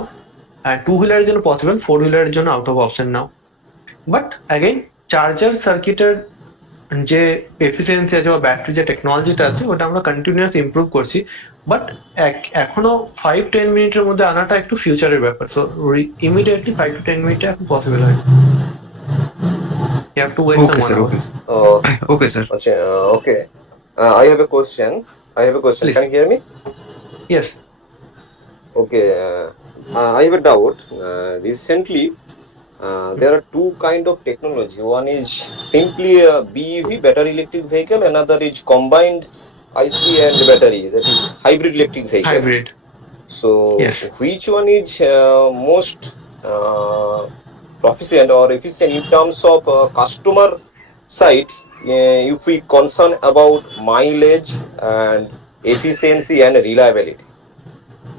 and two হুইলারের জন্য পসিবল, ফোর হুইলারের জন্য out of option now. But again charger সার্কিটের যে এফিসিয়েন্সি আছে বা ব্যাটারি যে টেকনোলজিটা আছে ওটা আমরা কন্টিনিউয়াস ইমপ্রুভ করছি। বাট এখনো 5-10 মিনিটের মধ্যে আনাটা একটু ফিউচারের ব্যাপার, সো ইমিডিয়েটলি 5 to 10 মিনিটে এখন পসিবল হয়। You have to wait Okay, some 1 sir. hour. Okay, sir. Okay. I have a question. Please. Can you hear me? Yes. Okay. I have a doubt. Recently, there are two kind of technology. One is simply a BEV, battery electric vehicle. Another is combined IC and battery, that is hybrid electric vehicle. Hybrid. So, Yes. which one is most proficient or efficient in terms of customer side? If we concern about mileage and efficiency and reliability,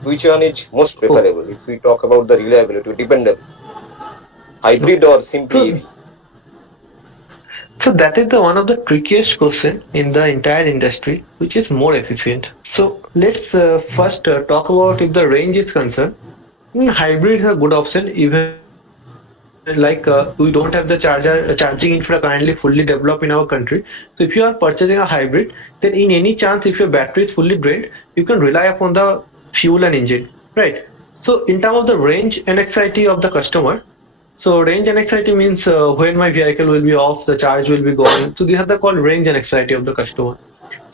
which one is most preferable? If we talk about the reliability, dependable, hybrid or simply EV? So that is the one of the trickiest question in the entire industry, which is more efficient. So let's first talk about if the range is concerned. Hybrid is a good option, even like we don't have the charging infra currently fully developed in our country. So if you are purchasing a hybrid, then in any chance if your battery is fully drained, you can rely upon the fuel and engine, right? So in terms of the range and anxiety of the customer, so range and anxiety means when my vehicle will be off, the charge will be gone. So these are the called range and anxiety of the customer.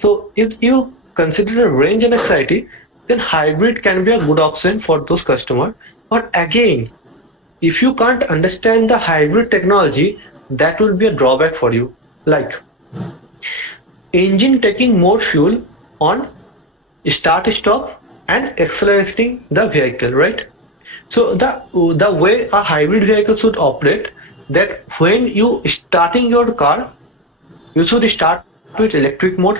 So if you consider the range and anxiety, then hybrid can be a good option for those customers. But again, if you can't understand the hybrid technology, that will be a drawback for you. Like engine taking more fuel on start stop and accelerating the vehicle, right? So the way a hybrid vehicle should operate, that when you starting your car, you should start with electric mode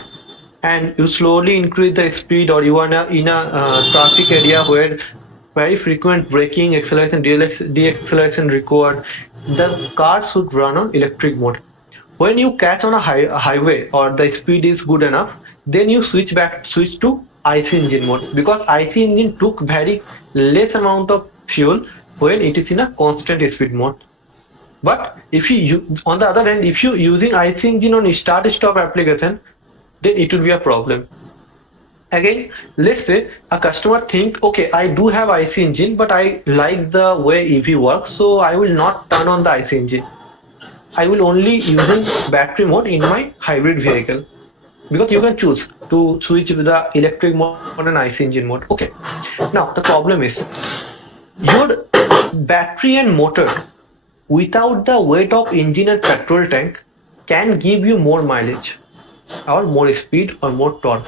and you slowly increase the speed, or you are in a traffic area where very frequent braking, acceleration, deacceleration required, the car should run on electric mode. When you catch on a highway or the speed is good enough, then you switch to IC engine mode, because IC engine took very less amount of fuel when it is in a constant speed mode. But if you on the other hand, if you using IC engine on start stop application, then it will be a problem. Again, let's say a customer think, okay, I do have IC engine, but I like the way EV works, so I will not turn on the IC engine. I will only using battery mode in my hybrid vehicle, because you can choose to switch with the electric mode and IC engine mode. Okay, now the problem is your battery and motor without the weight of engine and petrol tank can give you more mileage or more speed or more torque.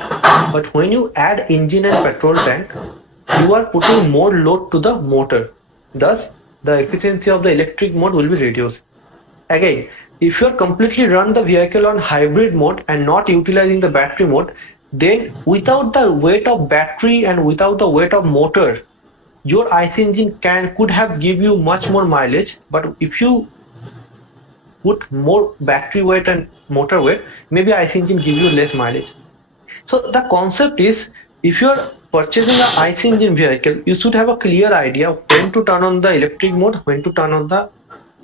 But when you add engine and petrol tank, you are putting more load to the motor. Thus, the efficiency of the electric mode will be reduced. Again, if you are completely run the vehicle on hybrid mode and not utilizing the battery mode, then without the weight of battery and without the weight of motor, your IC engine could have give you much more mileage. But if you put more battery weight and motor weight, maybe IC engine give you less mileage. So the concept is, if you are purchasing an IC engine vehicle, you should have a clear idea when to turn on the electric mode, when to turn on the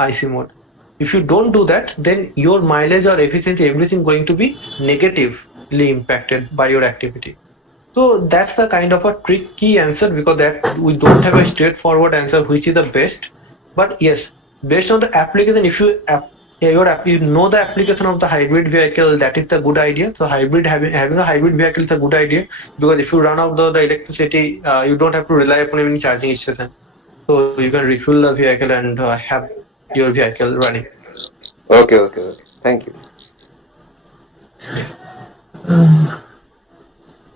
IC mode. If you don't do that, then your mileage or efficiency, everything going to be negatively impacted by your activity. So that's the kind of a tricky answer, because that we don't have a straightforward answer which is the best. But yes, based on the application, if you you know the application of the hybrid vehicle, that is the good idea. So having a hybrid vehicle is a good idea, because if you run out the electricity, you don't have to rely upon any charging station. So you can refuel the vehicle and have your vehicle running. Okay. Thank you.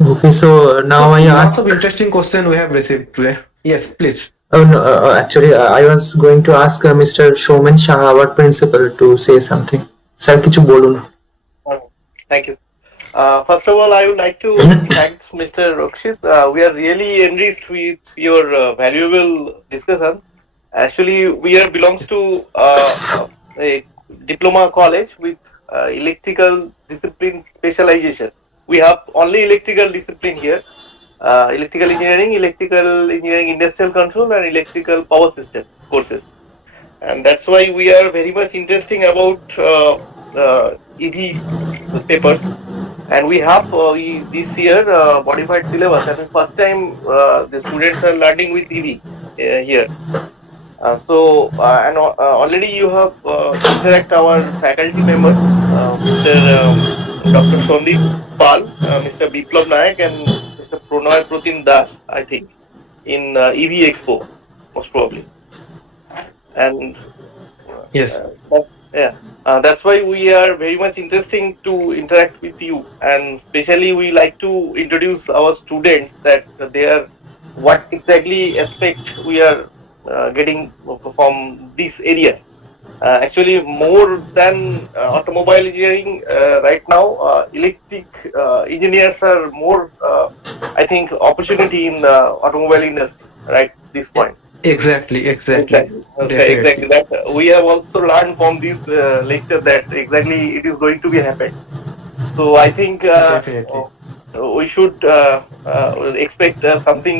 Okay, so now I Lots ask. of interesting question we have received today. Yes, please. Oh no, actually, I was going to ask Mr. Shoman Shah, our principal, to say something. Sir, কিছু বলুন. Thank you. First of all, I would like to thank Mr. Rokshit. We are really enriched with your valuable discussion. Actually, we are belongs to a diploma college with electrical discipline specialization. We have only electrical discipline here: electrical engineering, industrial control, and electrical power system courses. And that's why we are very much interesting about EV papers. And we have this year modified syllabus. I mean, first time the students are learning with EV here. Already you have interact our faculty members, Mr. Dr. Sandip Pal, Mr. Biplab Nayak, and Mr. Pronoy Protin Das, I think, in EV Expo, most probably. And Yes. yeah, that's why we are very much interesting to interact with you, and especially we like to introduce our students that they are what exactly aspect we are getting from this area. Actually, more than automobile engineering right now, electric engineers are more, I think, opportunity in the automobile industry. Right, this point. Exactly. Exactly. That we have also learned from this lecture that exactly it is going to be happen. So I think Definitely. we should expect something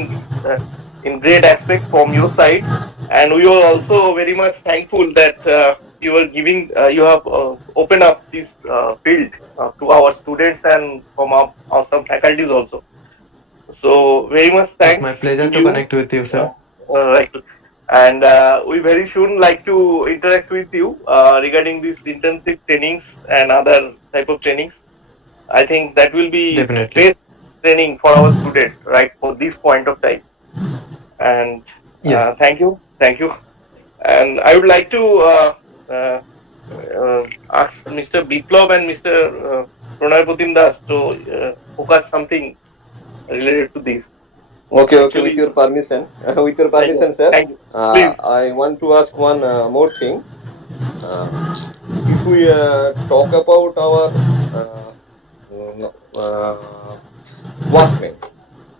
in great aspect from your side, and we are also very much thankful that you are giving, you have opened up this field to our students and from our some faculties also. So very much It's thanks my pleasure to to you. connect with you, sir. Right. And we very soon like to interact with you regarding these intensive trainings and other type of trainings. I think that will be Definitely. best training for our students, right, for this point of time. And Yes. thank you. And I would like to uh, ask Mr. Biplab and Mr. Pranay Putin Das to focus something related to this. Okay, Actually, with your permission, sir. Thank you. Please. I want to ask one more thing. If we talk about our workmen,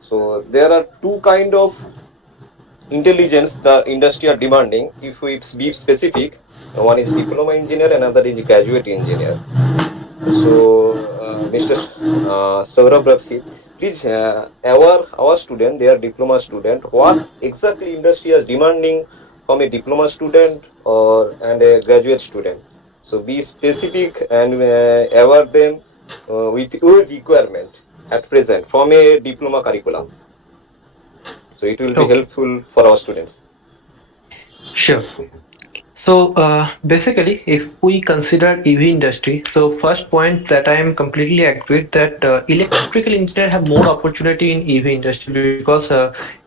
so there are two kind of intelligence the industry are demanding. If we be specific, one is diploma engineer, another is graduate engineer. So, Mr. Saurabh Rakshi, please our student, they are diploma student. What exactly industry is demanding from a diploma student and a graduate student? So be specific and aware them with your requirement at present from a diploma curriculum. So it will be Okay. helpful for our students. Sure. So basically, if we consider EV industry, so first point that I am completely agreed that electrical engineer have more opportunity in EV industry because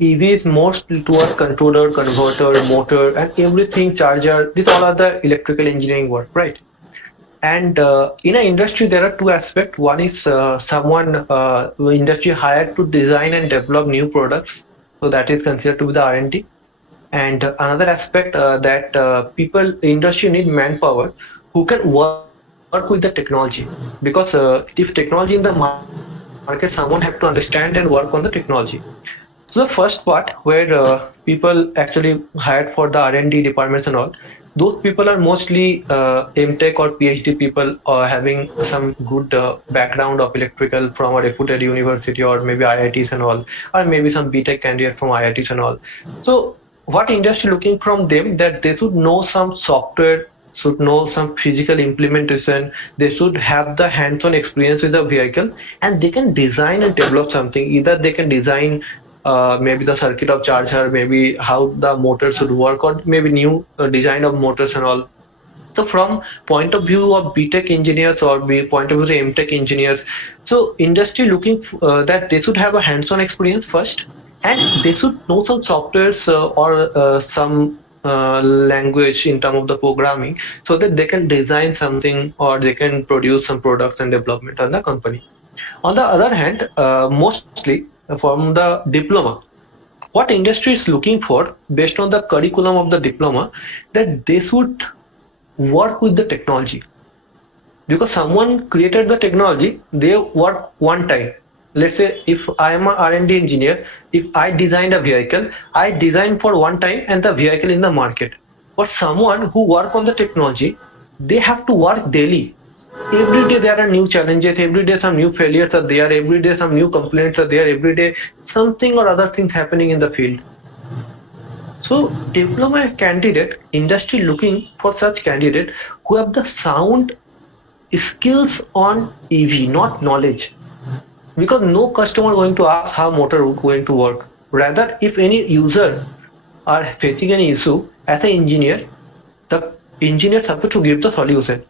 EV is more toward controller, converter, motor, and everything, charger. These all are the electrical engineering work, right? And in an industry, there are two aspects. One is someone industry hired to design and develop new products, so that is considered to be the R&D. And another aspect that people industry need manpower who can work with the technology, because if technology in the market, someone have to understand and work on the technology. So the first part where people actually hired for the R&D departments and all, those people are mostly MTech or PhD people having some good background of electrical from a reputed university or maybe IITs and all, or maybe some BTech candidate from IITs and all. So what industry looking from them, that they should know some software, should know some physical implementation, they should have the hands-on experience with the vehicle, and they can design and develop something. Either they can design maybe the circuit of charger, maybe how the motor should work, or maybe new design of motors and all. So from point of view of BTech engineers or point of view of MTech engineers, so industry looking that they should have a hands-on experience first, and they should know some softwares or some language in terms of the programming, so that they can design something or they can produce some products and development on the company. On the other hand, mostly from the diploma, what industry is looking for based on the curriculum of the diploma, that they should work with the technology, because someone created the technology, they work one time. Let's say if I am a R&D engineer, if I designed a vehicle, I design for one time and the vehicle in the market. But someone who work on the technology, they have to work daily. Every day there are new challenges, every day some new failures are there, every day some new complaints are there, every day something or other things happening in the field. So diploma candidate, industry looking for such candidate who have the sound skills on EV, not knowledge. Because no customer going to ask how motor going to work. Rather, if any user are facing any issue, as an engineer, the engineer is supposed to give the solution.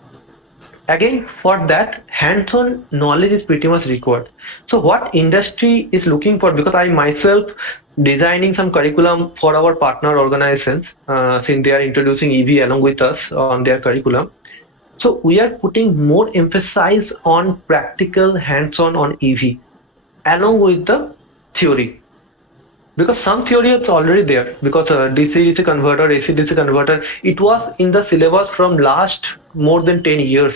Again, for that, hands-on knowledge is pretty much required. So what industry is looking for, because I myself designing some curriculum for our partner organizations, since they are introducing EV along with us on their curriculum. So we are putting more emphasis on practical hands-on on EV along with the theory. Because some theory is already there, because DC-DC converter, AC-DC converter, it was in the syllabus from last more than 10 years.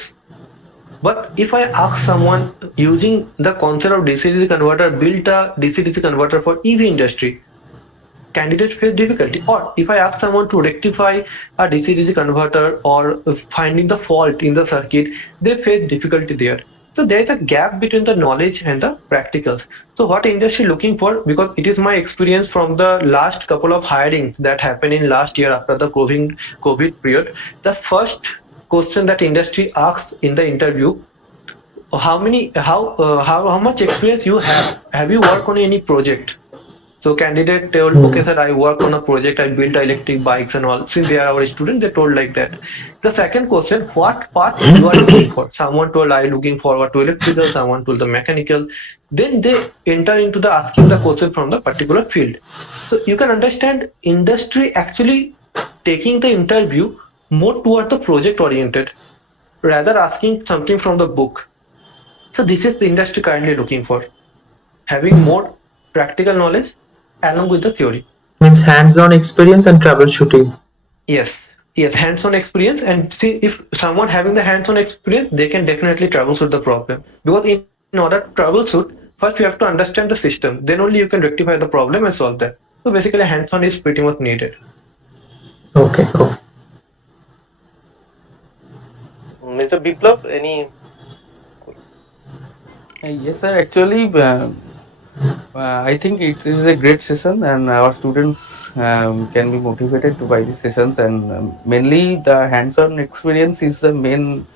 But if I ask someone using the concept of DC-DC converter, build a DC-DC converter for EV industry, candidates face difficulty. Or if I ask someone to rectify a DC-DC converter or finding the fault in the circuit, they face difficulty there. So there is a gap between the knowledge and the practicals. So what industry looking for, because it is my experience from the last couple of hirings that happened in last year after the COVID period, the first question that industry asks in the interview, how much experience you have you worked on any project? So candidate told, okay sir, I work on a project, I built electric bikes and all. Since they are our students, they told like that. The second question, what path you are looking for? Someone told I looking forward to electrical, someone told the mechanical. Then they enter into the asking the question from the particular field. So you can understand industry actually taking the interview more toward the project oriented, rather asking something from the book. So this is the industry currently looking for, having more practical knowledge along with the theory. Means hands-on experience and troubleshooting. Yes, hands-on experience, and see if someone having the hands-on experience, they can definitely troubleshoot the problem. Because in order to troubleshoot, first you have to understand the system, then only you can rectify the problem and solve that. So basically hands-on is pretty much needed. Okay. Mr. Biplav, any? Yes, sir. Actually, I think it is a great session, and our students can be motivated to buy these sessions. And mainly, the hands-on experience is the main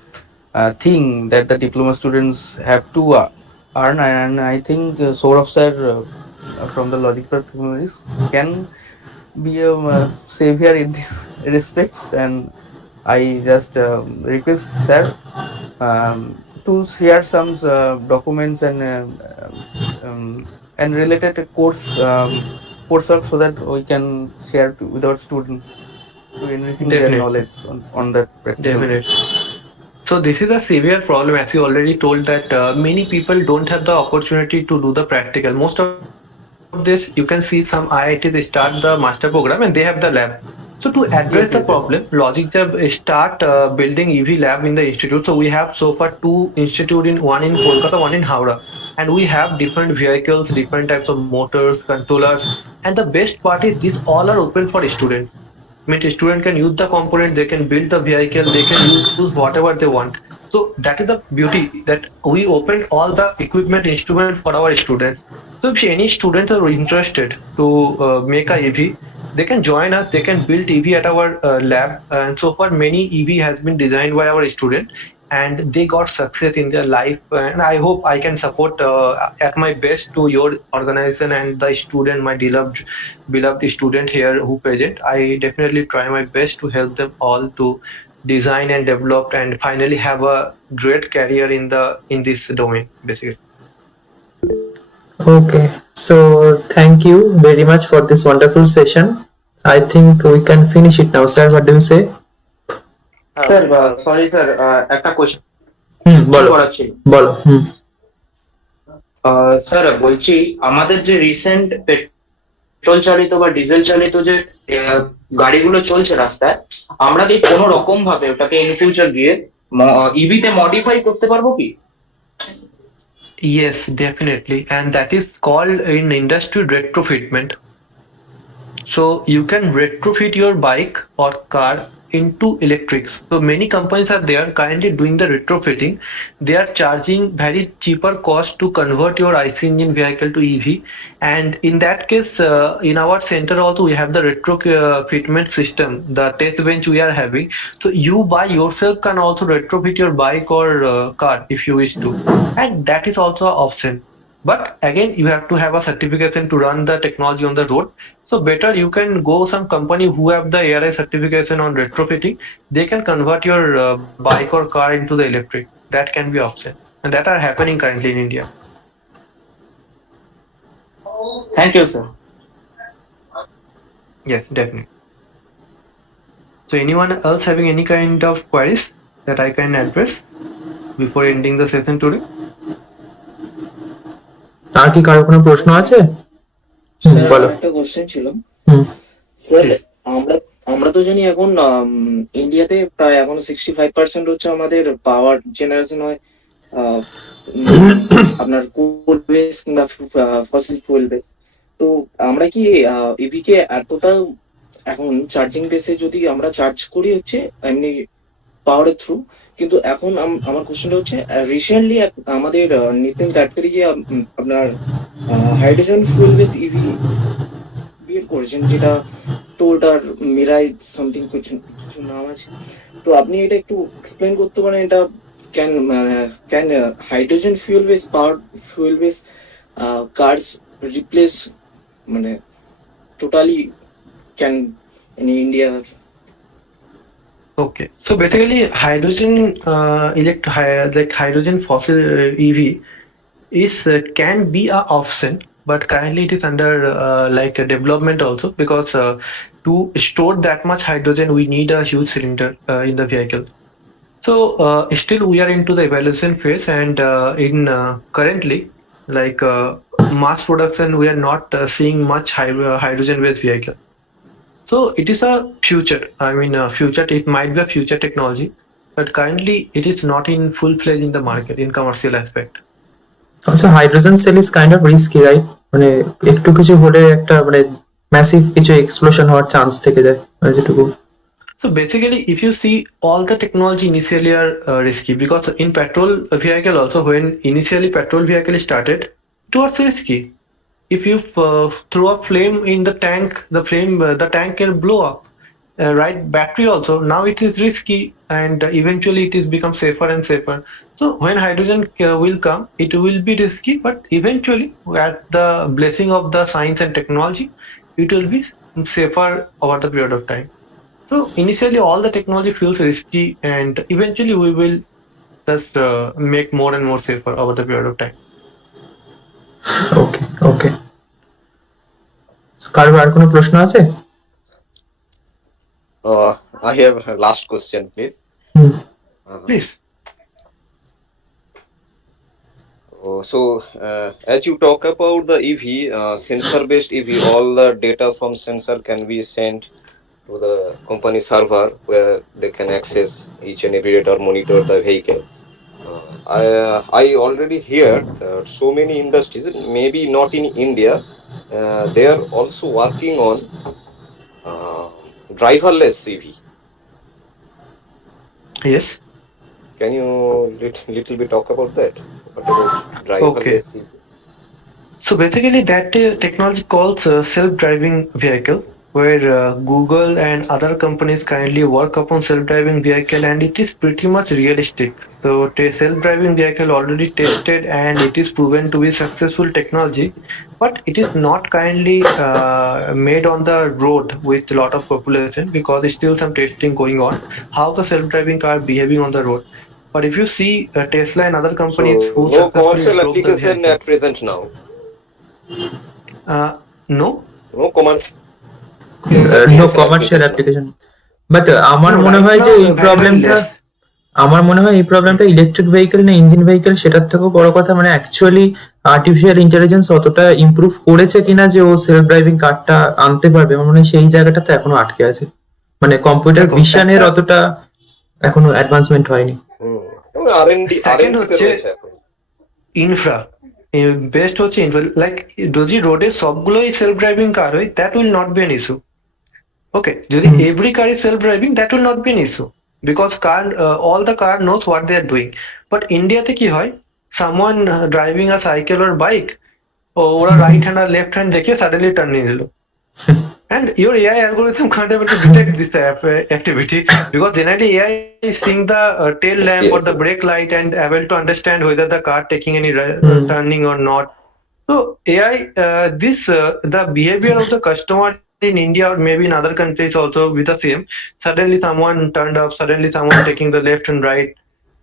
thing that the diploma students have to earn. And I think Saurabh sir from the Logical Technologies can be a savior in this respects. And I just request sir to share some documents and related coursework so that we can share with our students to enriching their knowledge on that practical. Definitely. So this is a severe problem, as you already told, that many people don't have the opportunity to do the practical. Most of this, you can see some IITs start the master program and they have the lab. So to address the problem, Logic start building EV lab in the institute. So we have so far 2 institutes, one in Kolkata, one in Howrah, and we have different vehicles, different types of motors, controllers, and the best part is these all are open for students. I mean, student can use the component, they can build the vehicle, they can use whatever they want. So that is the beauty, that we opened all the equipment instrument for our students. So if any students are interested to make a EV, they can join us, they can build EV at our lab, and so far many EV has been designed by our student and they got success in their life, and I hope I can support at my best to your organization and the student, my beloved student here who present. I definitely try my best to help them all to design and develop and finally have a great career in this domain basically. Okay, so thank you very much for this wonderful session. I think we can finish it now, sir. What do you say? Sir sorry sir একটা কোশ্চেন বলো। স্যার বলছি আমাদের যে recent petrol চালিত বা ডিজেল চালিত যে গাড়িগুলো চলছে রাস্তায়, আমরা কি কোনো রকম ভাবে ওটাকে ইন ফিউচার গিয়ে ইভিতে মডিফাই করতে পারবো কি? Yes, definitely, and that is called in industry retrofitment. So you can retrofit your bike or car into electrics. So many companies are there currently doing the retrofitting. They are charging very cheaper cost to convert your IC engine vehicle to EV. And in that case, in our center also we have the retrofitment system, the test bench we are having. So you by yourself can also retrofit your bike or car if you wish to, and that is also an option. But again, you have to have a certification to run the technology on the road. So better you can go some company who have the ARI certification on retrofitting. They can convert your bike or car into the electric. That can be option, and that are happening currently in India. Thank you sir. Yes, definitely. So anyone else having any kind of queries that I can address before ending the session today? আর কি কারো কোনো প্রশ্ন আছে? বলো। একটা কোশ্চেন ছিল হুম। স্যার, আমরা আমরা তো জানি এখন ইন্ডিয়াতে প্রায় এখন 65% হচ্ছে আমাদের পাওয়ার জেনারেশন হয় আপনার কোল বেস কিংবা ফসিল ফুয়েল বেস। তো আমরা কি ইভি কে এতটা এখন চার্জিং বেসে যদি আমরা চার্জ করি হচ্ছে এমনি পাওয়ারের থ্রু, কিন্তু এখন আমার কোশ্চেনটা হচ্ছে রিসেন্টলি আমাদের নিতিন গাডকারি যে আপনার হাইড্রোজেন ফুয়েল বেস ইভি বের করেছেন, যেটা টোটার মিরাই সামথিং কিছু কিছু নাম আছে। তো আপনি এটা একটু এক্সপ্লেন করতে পারেন, এটা can hydrogen fuel base power fuel base cars replace মানে totally can in India? Okay, so basically hydrogen like hydrogen fossil EV is can be a option, but currently it is under like a development also, because to store that much hydrogen we need a huge cylinder in the vehicle. So still we are into the evaluation phase, and in currently like mass production we are not seeing much hydrogen based vehicle. So it is a future. I mean, future. It might be a future technology, but currently it is not in full fledged in the market in commercial aspect. Also, hydrogen cell is kind of risky, right? মানে একটু কিছু হলে একটা মানে ম্যাসিভ কিছু এক্সপ্লোশন হওয়ার চান্স থেকে যায়, মানে যেটুকু। So basically, if you see, all the technology initially are risky, because in petrol vehicle also, when initially petrol vehicle started, it was risky. If you throw a flame in the tank, the tank can blow up. Right, battery also now it is risky, and eventually it is become safer and safer. So when hydrogen will come, it will be risky, but eventually at the blessing of the science and technology, it will be safer over the period of time. So initially all the technology feels risky, and eventually we will just make more and more safer over the period of time. ওকে ওকে, কারো আর কোনো প্রশ্ন আছে? I have a last question, please. Please. So as you talk about the EV, sensor-based EV, all the data from sensor can be sent to the company server, where they can access each and every data or monitor the vehicle. I already heard so many industries, maybe not in India, they are also working on driverless EV. Yes. Can you little bit talk about that? What about driverless EV? So basically that technology called self-driving vehicle, where Google and other companies kindly work upon self-driving vehicle, and it is pretty much realistic. So self-driving vehicle already tested, and it is proven to be successful technology, but it is not kindly made on the road with a lot of population, because still some testing going on how the self-driving car behaving on the road. But if you see Tesla and other companies So who no successfully commercial drove the application vehicle. at present now. No. No commercial. No commercial application, but আমার No, মনে right হয় যে now, এই very, প্রবলেমটা very less. আমার মনে হয় এই প্রবলেমটা ইলেকট্রিক ভেহিকেল না ইঞ্জিন ভেহিকেল সেটার থেকেও বড় কথা, মানে অ্যাকচুয়ালি আর্টিফিশিয়াল ইন্টেলিজেন্স অতটা ইমপ্রুভ করেছে কিনা যে ও সেলফ ড্রাইভিং কারটা আনতে পারবে, আমার মনে হয় সেই জায়গাটাতে এখনো আটকে আছে, মানে কম্পিউটার দেখো, ভিশনের একটা অতটা এখনো অ্যাডভান্সমেন্ট হয়নি। আর&ডি সেকেন্ড হচ্ছে রয়েছে এখন। ইনফ্রা, বেস্ট হচ্ছে ইনফ্রা, লাইক যদি রোডে সবগুলোই সেলফ ড্রাইভিং কার হয়, that will not be an issue. Okay, যদি every car is self driving, that will not be an issue, because all the car knows what they are doing. But ইন্ডিয়াতে কি হয়, someone driving a cycle or bike, ওরা right hand আর left hand দেখে suddenly turn নিয়ে নিল, and your AI algorithm can't able to detect this activity, because generally AI is seeing the tail lamp or the brake light and able to understand whether the car taking any turning or not. So AI, the behavior of the customer in India or maybe in other countries also with the same. Suddenly someone turned up, suddenly someone taking the left and right.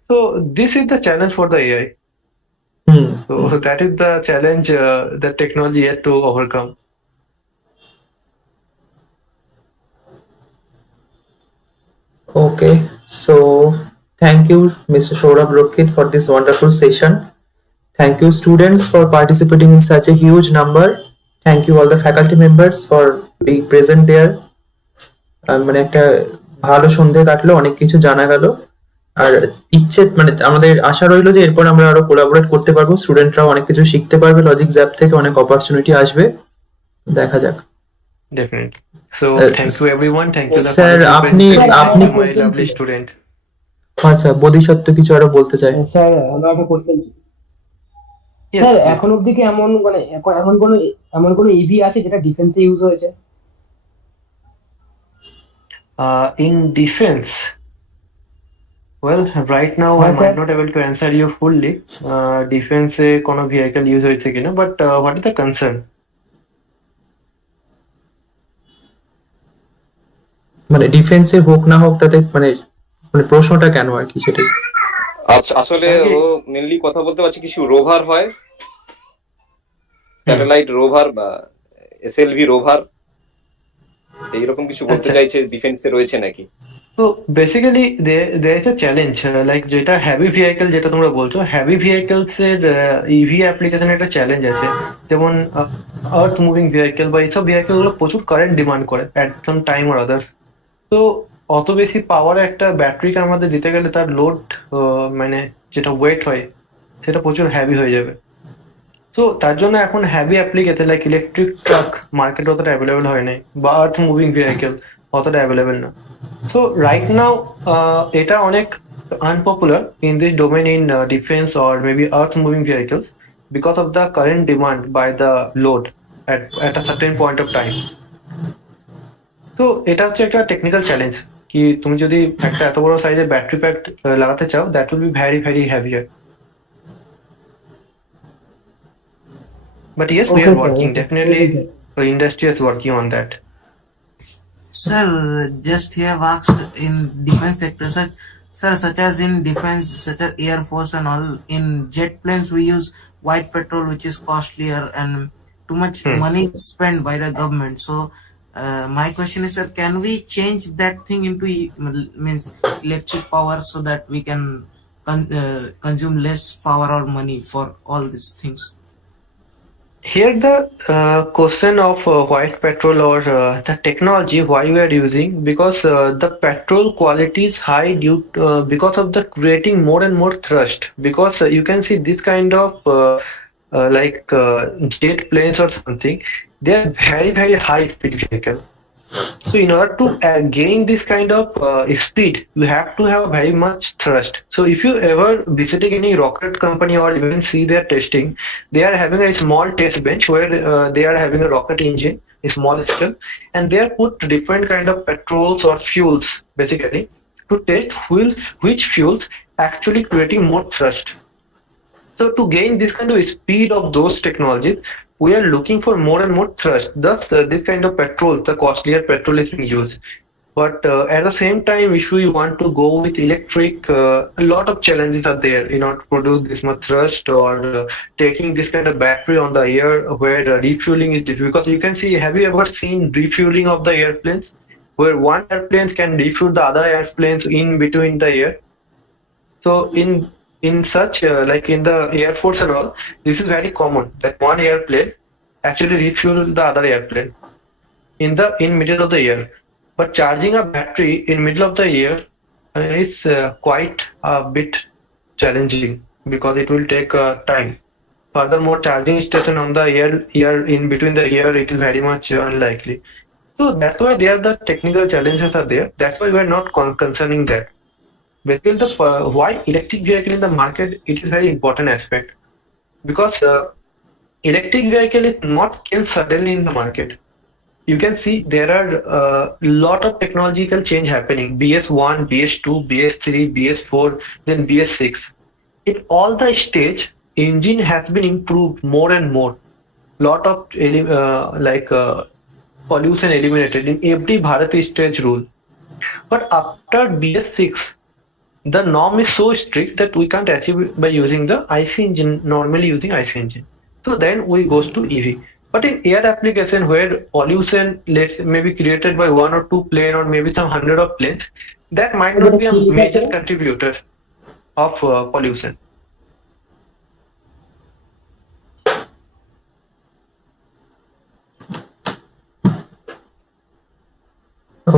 So this is the challenge for the AI. So that is the challenge that technology has to overcome. Okay, so thank you, Mr. Saurabh Rokit, for this wonderful session. Thank you, students, for participating in such a huge number. Thank you, all the faculty members, for being present there. মানে একটা ভালো সন্ধে কাটলো, অনেক কিছু জানা গেল। আর ইচ্ছে মানে আমাদের আশা রইলো যে এরপর আমরা আরো কোলাবোরেট করতে পারবো, স্টুডেন্টরাও অনেক কিছু শিখতে পারবে, লজিক জ্যাপ থেকে অনেক অপরচুনিটি আসবে, দেখা যাক। Definitely. So thank you everyone. Thank you the sir আপনি my lovely student. আচ্ছা, বোধিসত্ত্ব কিছু আরো বলতে চাই? স্যার আমরা একটা কোশ্চেন, স্যার এখন অবধি কি এমন মানে এমন কোনো ইভি আছে যেটা ডিফেন্সে ইউজ হয়েছে? In defense, well, right now I might not able to answer you fully. Defense এ কোনো vehicle use হয়েছে কিনা, but what is the concern? মানে ডিফেন্সে হোক না হোক তাতে মানে মানে প্রশ্নটা কেন আর কি সেটাই। আচ্ছা, আসলে ও মেনলি কথা বলতে পারছি কিছু রোভার হয়, স্যাটেলাইট রোভার বা এসএলভি রোভার, এইরকম কিছু বলতে চাইছে ডিফেন্সে রয়েছে নাকি। তো basically there is a challenge, like যেটা হেভি ভেহিকল যেটা তোমরা বলছো, হেভি ভেহিকলস এর ইভি অ্যাপ্লিকেশনে একটা চ্যালেঞ্জ আছে, যেমন আর্থ মুভিং ভেহিকল বা এইসব ভেহিকল গুলো প্রচুর কারেন্ট ডিমান্ড করে at some time or others. তো অত বেশি পাওয়ার একটা ব্যাটারিকে আমাদের দিতে গেলে তার লোড মানে যেটা ওয়েট হয় সেটা প্রচুর হেভি হয়ে যাবে। তো তার জন্য এখন heavy application like electric truck market অতটা অ্যাভেলেবেল হয় নাই, বা আর্থ মুভিং ভেহিকল অতটা অ্যাভেলেবেল না। So right now, এটা অনেক unpopular in this domain in defense or maybe earth moving vehicles because of the current demand by the load at a certain point of time. So এটা হচ্ছে একটা technical challenge, কি তুমি যদি একটা এত বড় সাইজের ব্যাটারি প্যাক লাগাতে চাও, that will be very very heavier. But yes, we are working, definitely the industry is working on that. Sir, just you have asked in defense sector, such as in defense, such as air force and all, in jet planes we use white petrol, which is costlier and too much money spent by the government. So my question is, sir, can we change that thing into means electric power so that we can consume less power or money for all these things? Here the question of white petrol or the technology why we are using, because the petrol quality is high due because of the creating more and more thrust, because you can see this kind of like jet planes or something, they are very very high speed vehicle. So in order to gain this kind of speed, you have to have very much thrust. So if you ever visiting any rocket company or even see their testing, they are having a small test bench where they are having a rocket engine, a small scale, and they are put different kind of petrols or fuels basically to test which fuels actually creating more thrust. So to gain this kind of speed of those technologies, we are looking for more and more thrust. Thus, this kind of petrol, the costlier petrol is being used. But at the same time, if we want to go with electric, a lot of challenges are there in order to produce this much thrust, or taking this kind of battery on the air where refueling is difficult. Because you can see, have you ever seen refueling of the airplanes, where one airplane can refuel the other airplanes in between the air? So in such like in the Air Force and all, this is very common that one airplane actually refuel the other airplane in middle of the year. But charging a battery in middle of the year is quite a bit challenging because it will take time. Furthermore, charging station on the year in between the year, it is very much unlikely. So that's why there the technical challenges are there. That's why we are not concerning that. Basically, the why electric vehicle in the market, it is very important aspect because electric vehicle is not came suddenly in the market. You can see there are a lot of technological change happening. BS1, BS2, BS3, BS4, then BS6. In all the stage, engine has been improved more and more. Lot of pollution eliminated in every Bharati stage rule. But after BS6, the norm is so strict that we can't achieve it by using the IC engine, normally using IC engine. So then we goes to EV. But in air application where pollution may be created by one or two plane or maybe some hundred of planes, that might not be a major contributor of pollution.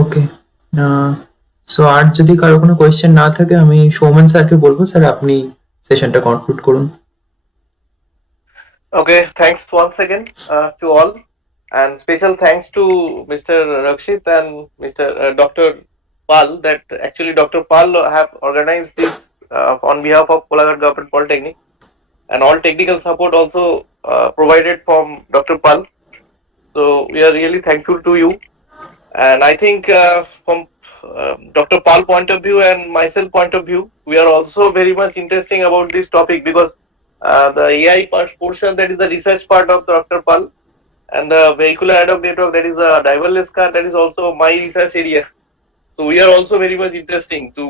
Okay, so আর যদি কারো কোনো কোয়েশ্চেন না থাকে আমি সৌমেন স্যারকে বলবো, স্যার আপনি সেশনটা কনক্লুড করুন। Okay, thanks once again to all, and special thanks to Mr. Rakshit and Mr. Dr. Pal, that actually Dr. Pal have organized this on behalf of Kolaghat Government Polytechnic, and all technical support also provided from Dr. Pal. So we are really thankful to you, and I think from Dr. Pal point of view and myself point of view, we are also very much interesting about this topic because the AI portion, that is the research part of Dr. Pal, and the vehicular ad hoc network, that is the driverless car, that is also my research area. So we are also very much interesting to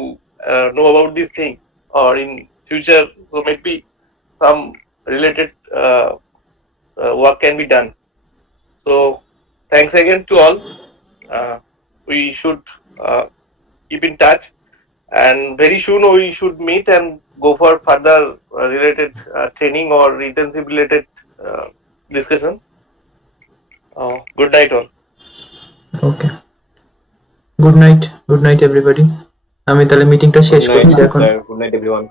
know about this thing, or in future, so maybe some related work can be done. So thanks again to all. We should keep in touch, and very soon we should meet and go for further related training or intensive related discussions. Good night all. Okay, good night everybody. আমি তাহলে মিটিংটা শেষ করছি এখন। Good night everyone.